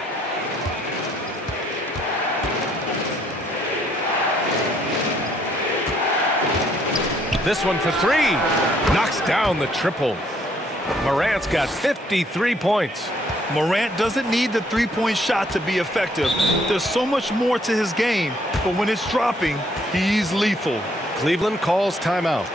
This one for 3. Knocks down the triple. Morant's got 53 points. Morant doesn't need the three-point shot to be effective. There's so much more to his game, but when it's dropping, he's lethal. Cleveland calls timeout.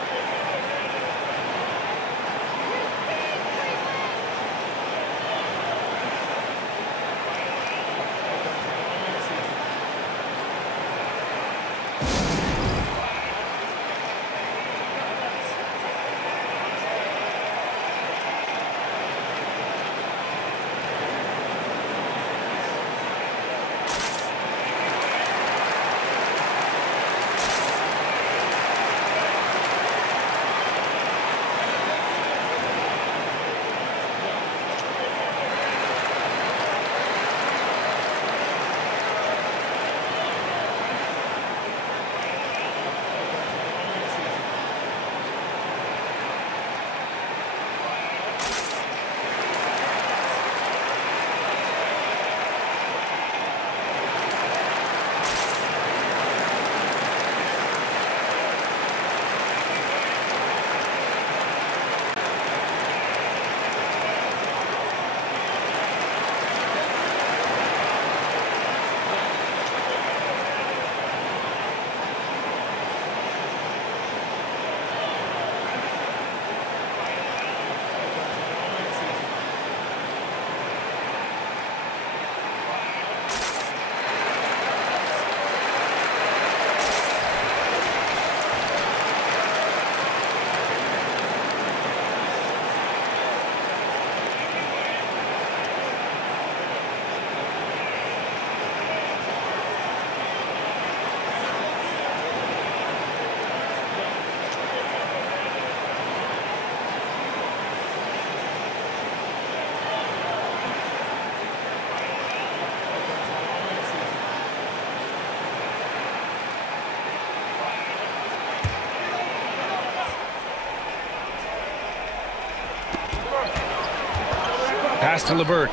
Pass to LeVert.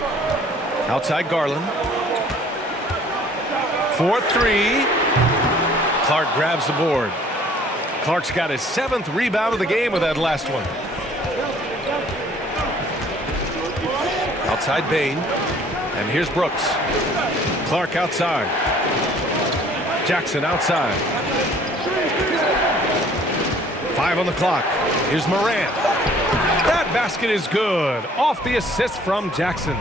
Outside Garland. 4-3. Clark grabs the board. Clark's got his 7th rebound of the game with that last one. Outside Bain. And here's Brooks. Clark outside. Jackson outside. 5 on the clock. Here's Morant. That basket is good. Off the assist from Jackson.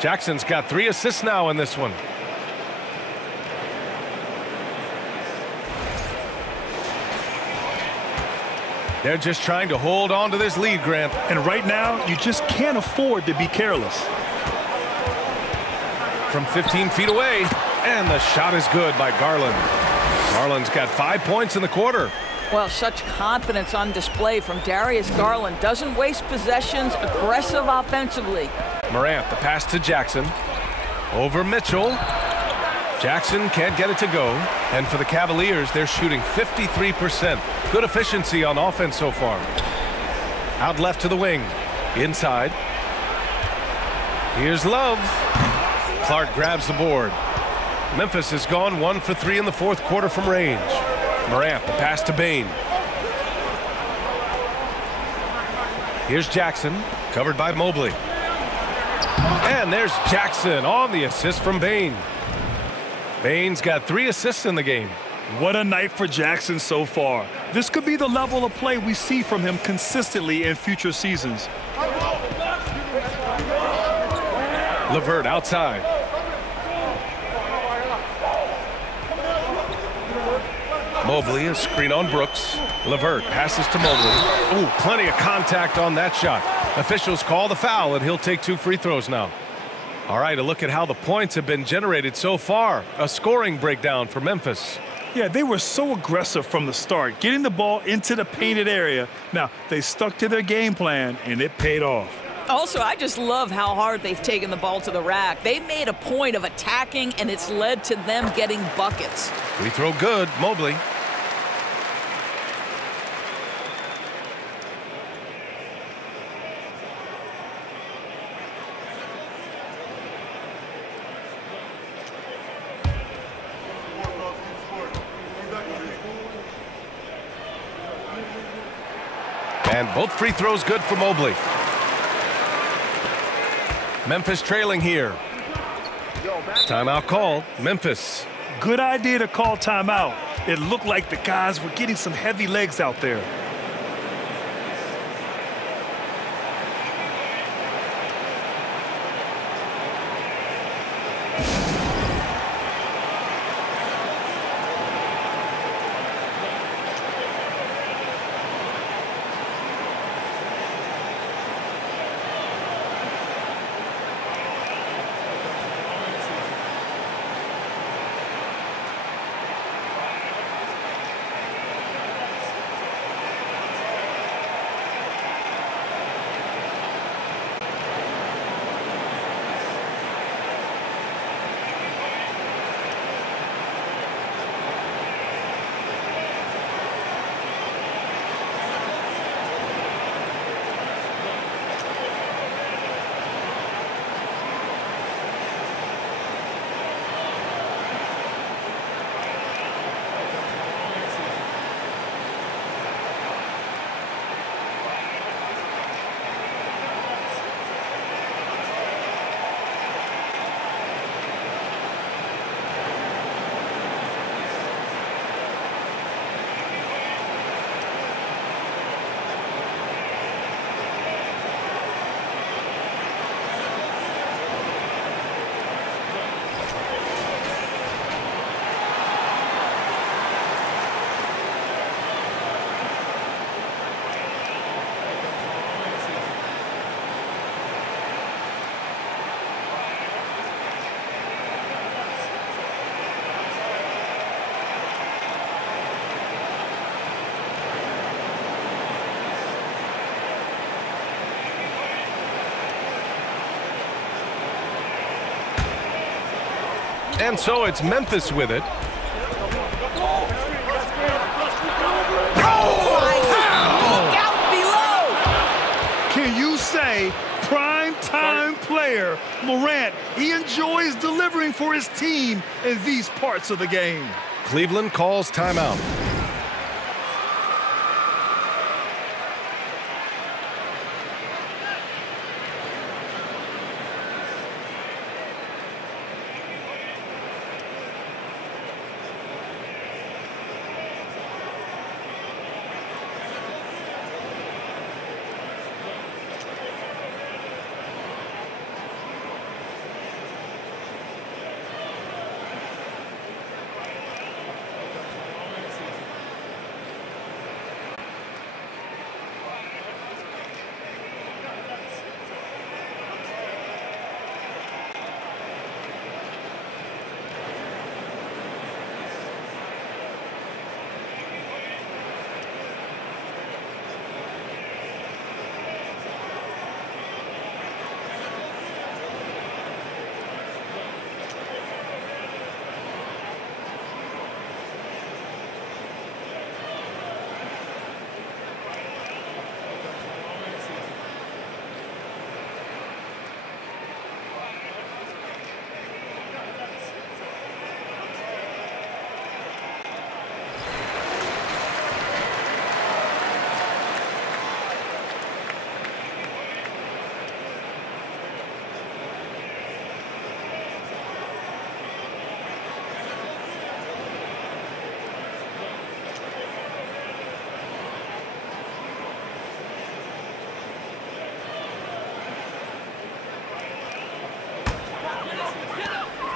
Jackson's got 3 assists now in this one. They're just trying to hold on to this lead, Grant. And right now, you just can't afford to be careless. From 15 feet away, and the shot is good by Garland. Garland's got 5 points in the quarter. Well, such confidence on display from Darius Garland. Doesn't waste possessions, aggressive offensively. Morant, the pass to Jackson. Over Mitchell. Jackson can't get it to go. And for the Cavaliers, they're shooting 53%. Good efficiency on offense so far. Out left to the wing. Inside. Here's Love. Clark grabs the board. Memphis has gone 1 for 3 in the 4th quarter from range. Morant, the pass to Bain. Here's Jackson, covered by Mobley. And there's Jackson on the assist from Bain. Bain's got 3 assists in the game. What a night for Jackson so far. This could be the level of play we see from him consistently in future seasons. LeVert outside. Mobley, a screen on Brooks. LeVert passes to Mobley. Ooh, plenty of contact on that shot. Officials call the foul, and he'll take 2 free throws now. All right, a look at how the points have been generated so far. A scoring breakdown for Memphis. Yeah, they were so aggressive from the start, getting the ball into the painted area. Now, they stuck to their game plan, and it paid off. Also, I just love how hard they've taken the ball to the rack. They've made a point of attacking, and it's led to them getting buckets. Free throw good, Mobley. And both free throws good for Mobley. Memphis trailing here. Timeout called. Memphis. Good idea to call timeout. It looked like the guys were getting some heavy legs out there. And so it's Memphis with it. Can you say prime time Morant, he enjoys delivering for his team in these parts of the game. Cleveland calls timeout.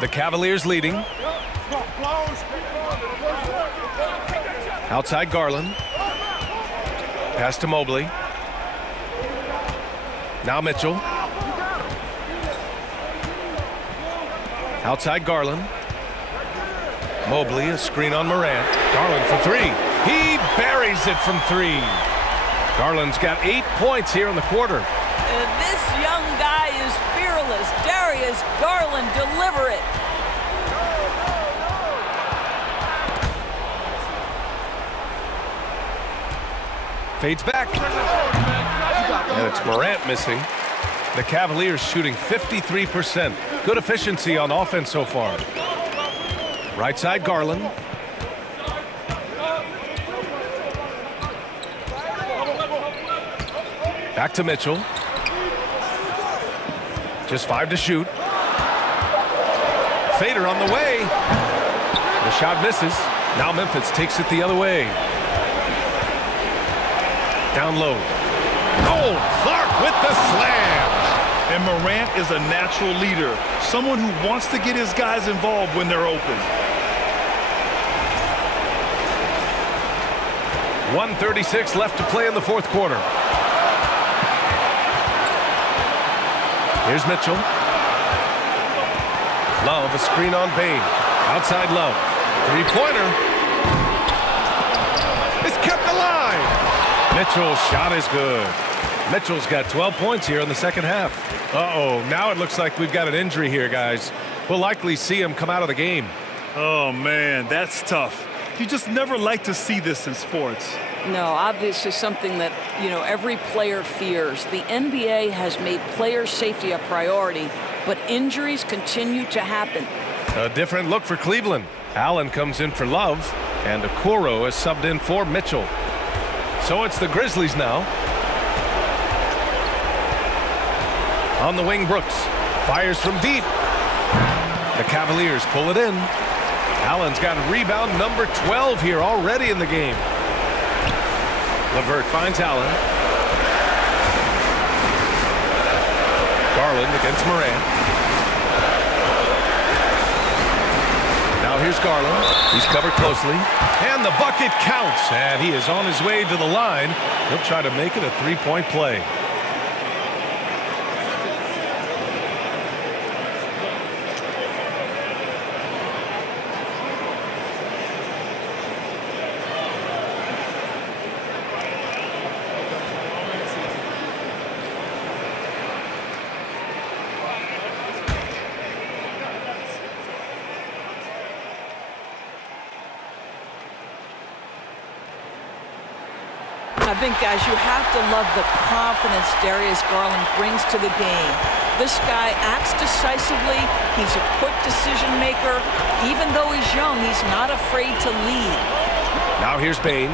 The Cavaliers leading. Outside Garland. Pass to Mobley. Now Mitchell. Outside Garland. Mobley, a screen on Morant. Garland for three. He buries it from three. Garland's got 8 points here in the quarter. This young guy is fearless. Darius Garland, deliver it. Fades back. And it's Morant missing. The Cavaliers shooting 53%. Good efficiency on offense so far. Right side Garland. Back to Mitchell. Just 5 to shoot. Fader on the way. The shot misses. Now Memphis takes it the other way. Down low. Oh, Clark with the slam. And Morant is a natural leader. Someone who wants to get his guys involved when they're open. 1:36 left to play in the fourth quarter. Here's Mitchell. Love, a screen on Bain. Outside Love. Three-pointer. It's kept alive. Mitchell's shot is good. Mitchell's got 12 points here in the second half. Uh-oh, now it looks like we've got an injury here, guys. We'll likely see him come out of the game. Oh, man, that's tough. You just never like to see this in sports. No, obviously something that, every player fears. The NBA has made player safety a priority, but injuries continue to happen. A different look for Cleveland. Allen comes in for Love, and Okoro is subbed in for Mitchell. So it's the Grizzlies now. On the wing, Brooks fires from deep. The Cavaliers pull it in. Allen's got rebound number 12 here already in the game. LeVert finds Allen. Garland against Morant. Now here's Garland. He's covered closely. And the bucket counts. And he is on his way to the line. He'll try to make it a three-point play. I think, guys, you have to love the confidence Darius Garland brings to the game. This guy acts decisively. He's a quick decision maker. Even though he's young, he's not afraid to lead. Now here's Bain.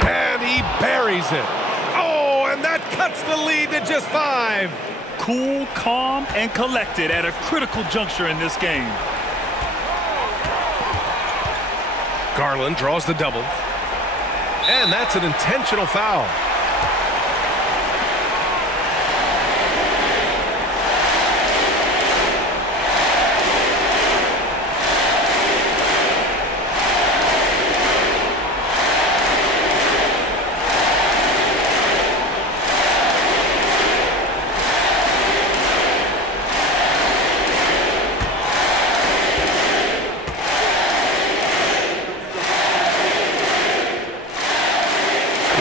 And he buries it. Oh, and that cuts the lead to just 5. Cool, calm, and collected at a critical juncture in this game. Garland draws the double. And that's an intentional foul.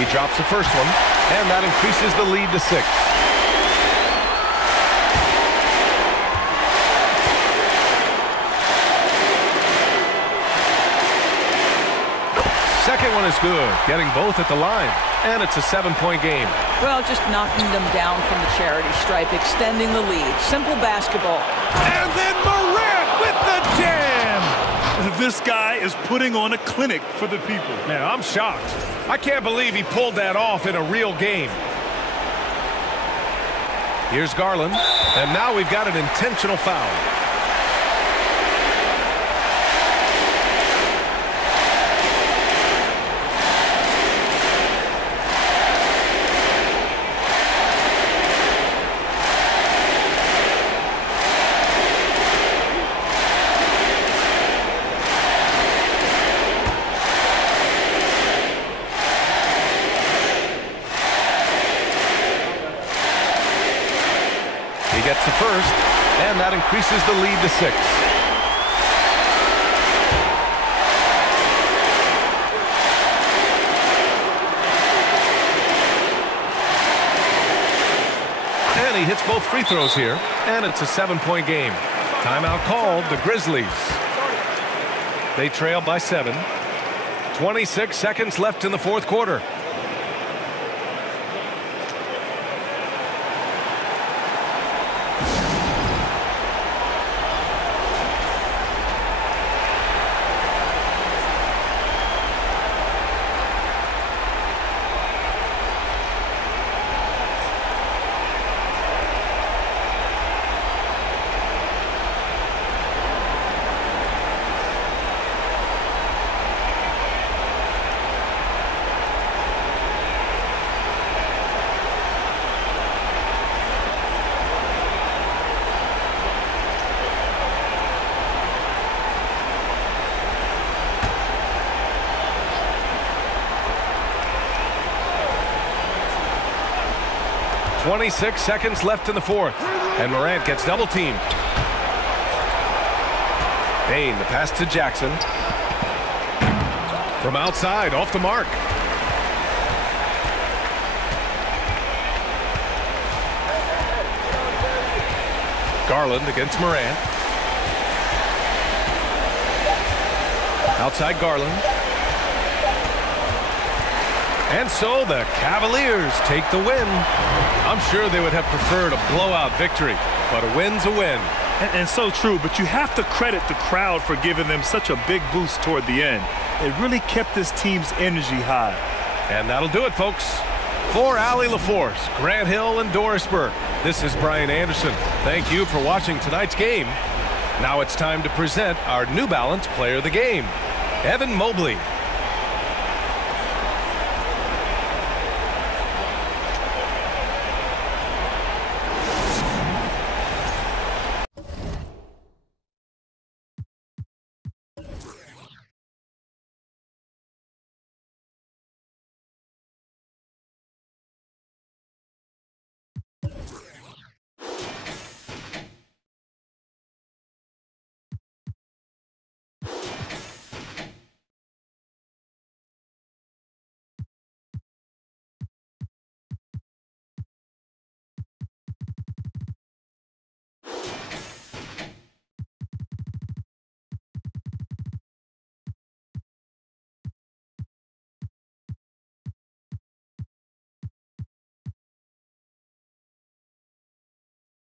He drops the first one, and that increases the lead to 6. Second one is good, getting both at the line, and it's a 7-point game. Well, just knocking them down from the charity stripe, extending the lead. Simple basketball. And then Morant with the jam! This guy is putting on a clinic for the people. Man, I'm shocked. I can't believe he pulled that off in a real game. Here's Garland, and now we've got an intentional foul. He gets the first, and that increases the lead to 6. And he hits both free throws here, and it's a 7-point game. Timeout called, the Grizzlies. They trail by 7. 26 seconds left in the fourth quarter. .26 seconds left in the fourth, and Morant gets double-teamed. Bain, the pass to Jackson. From outside, off the mark. Garland against Morant. Outside Garland. And so the Cavaliers take the win. I'm sure they would have preferred a blowout victory, but a win's a win. And so true, but you have to credit the crowd for giving them such a big boost toward the end. It really kept this team's energy high. And that'll do it, folks. For Allie LaForce, Grant Hill, and Dorisburg, this is Brian Anderson. Thank you for watching tonight's game. Now it's time to present our New Balance Player of the Game, Evan Mobley.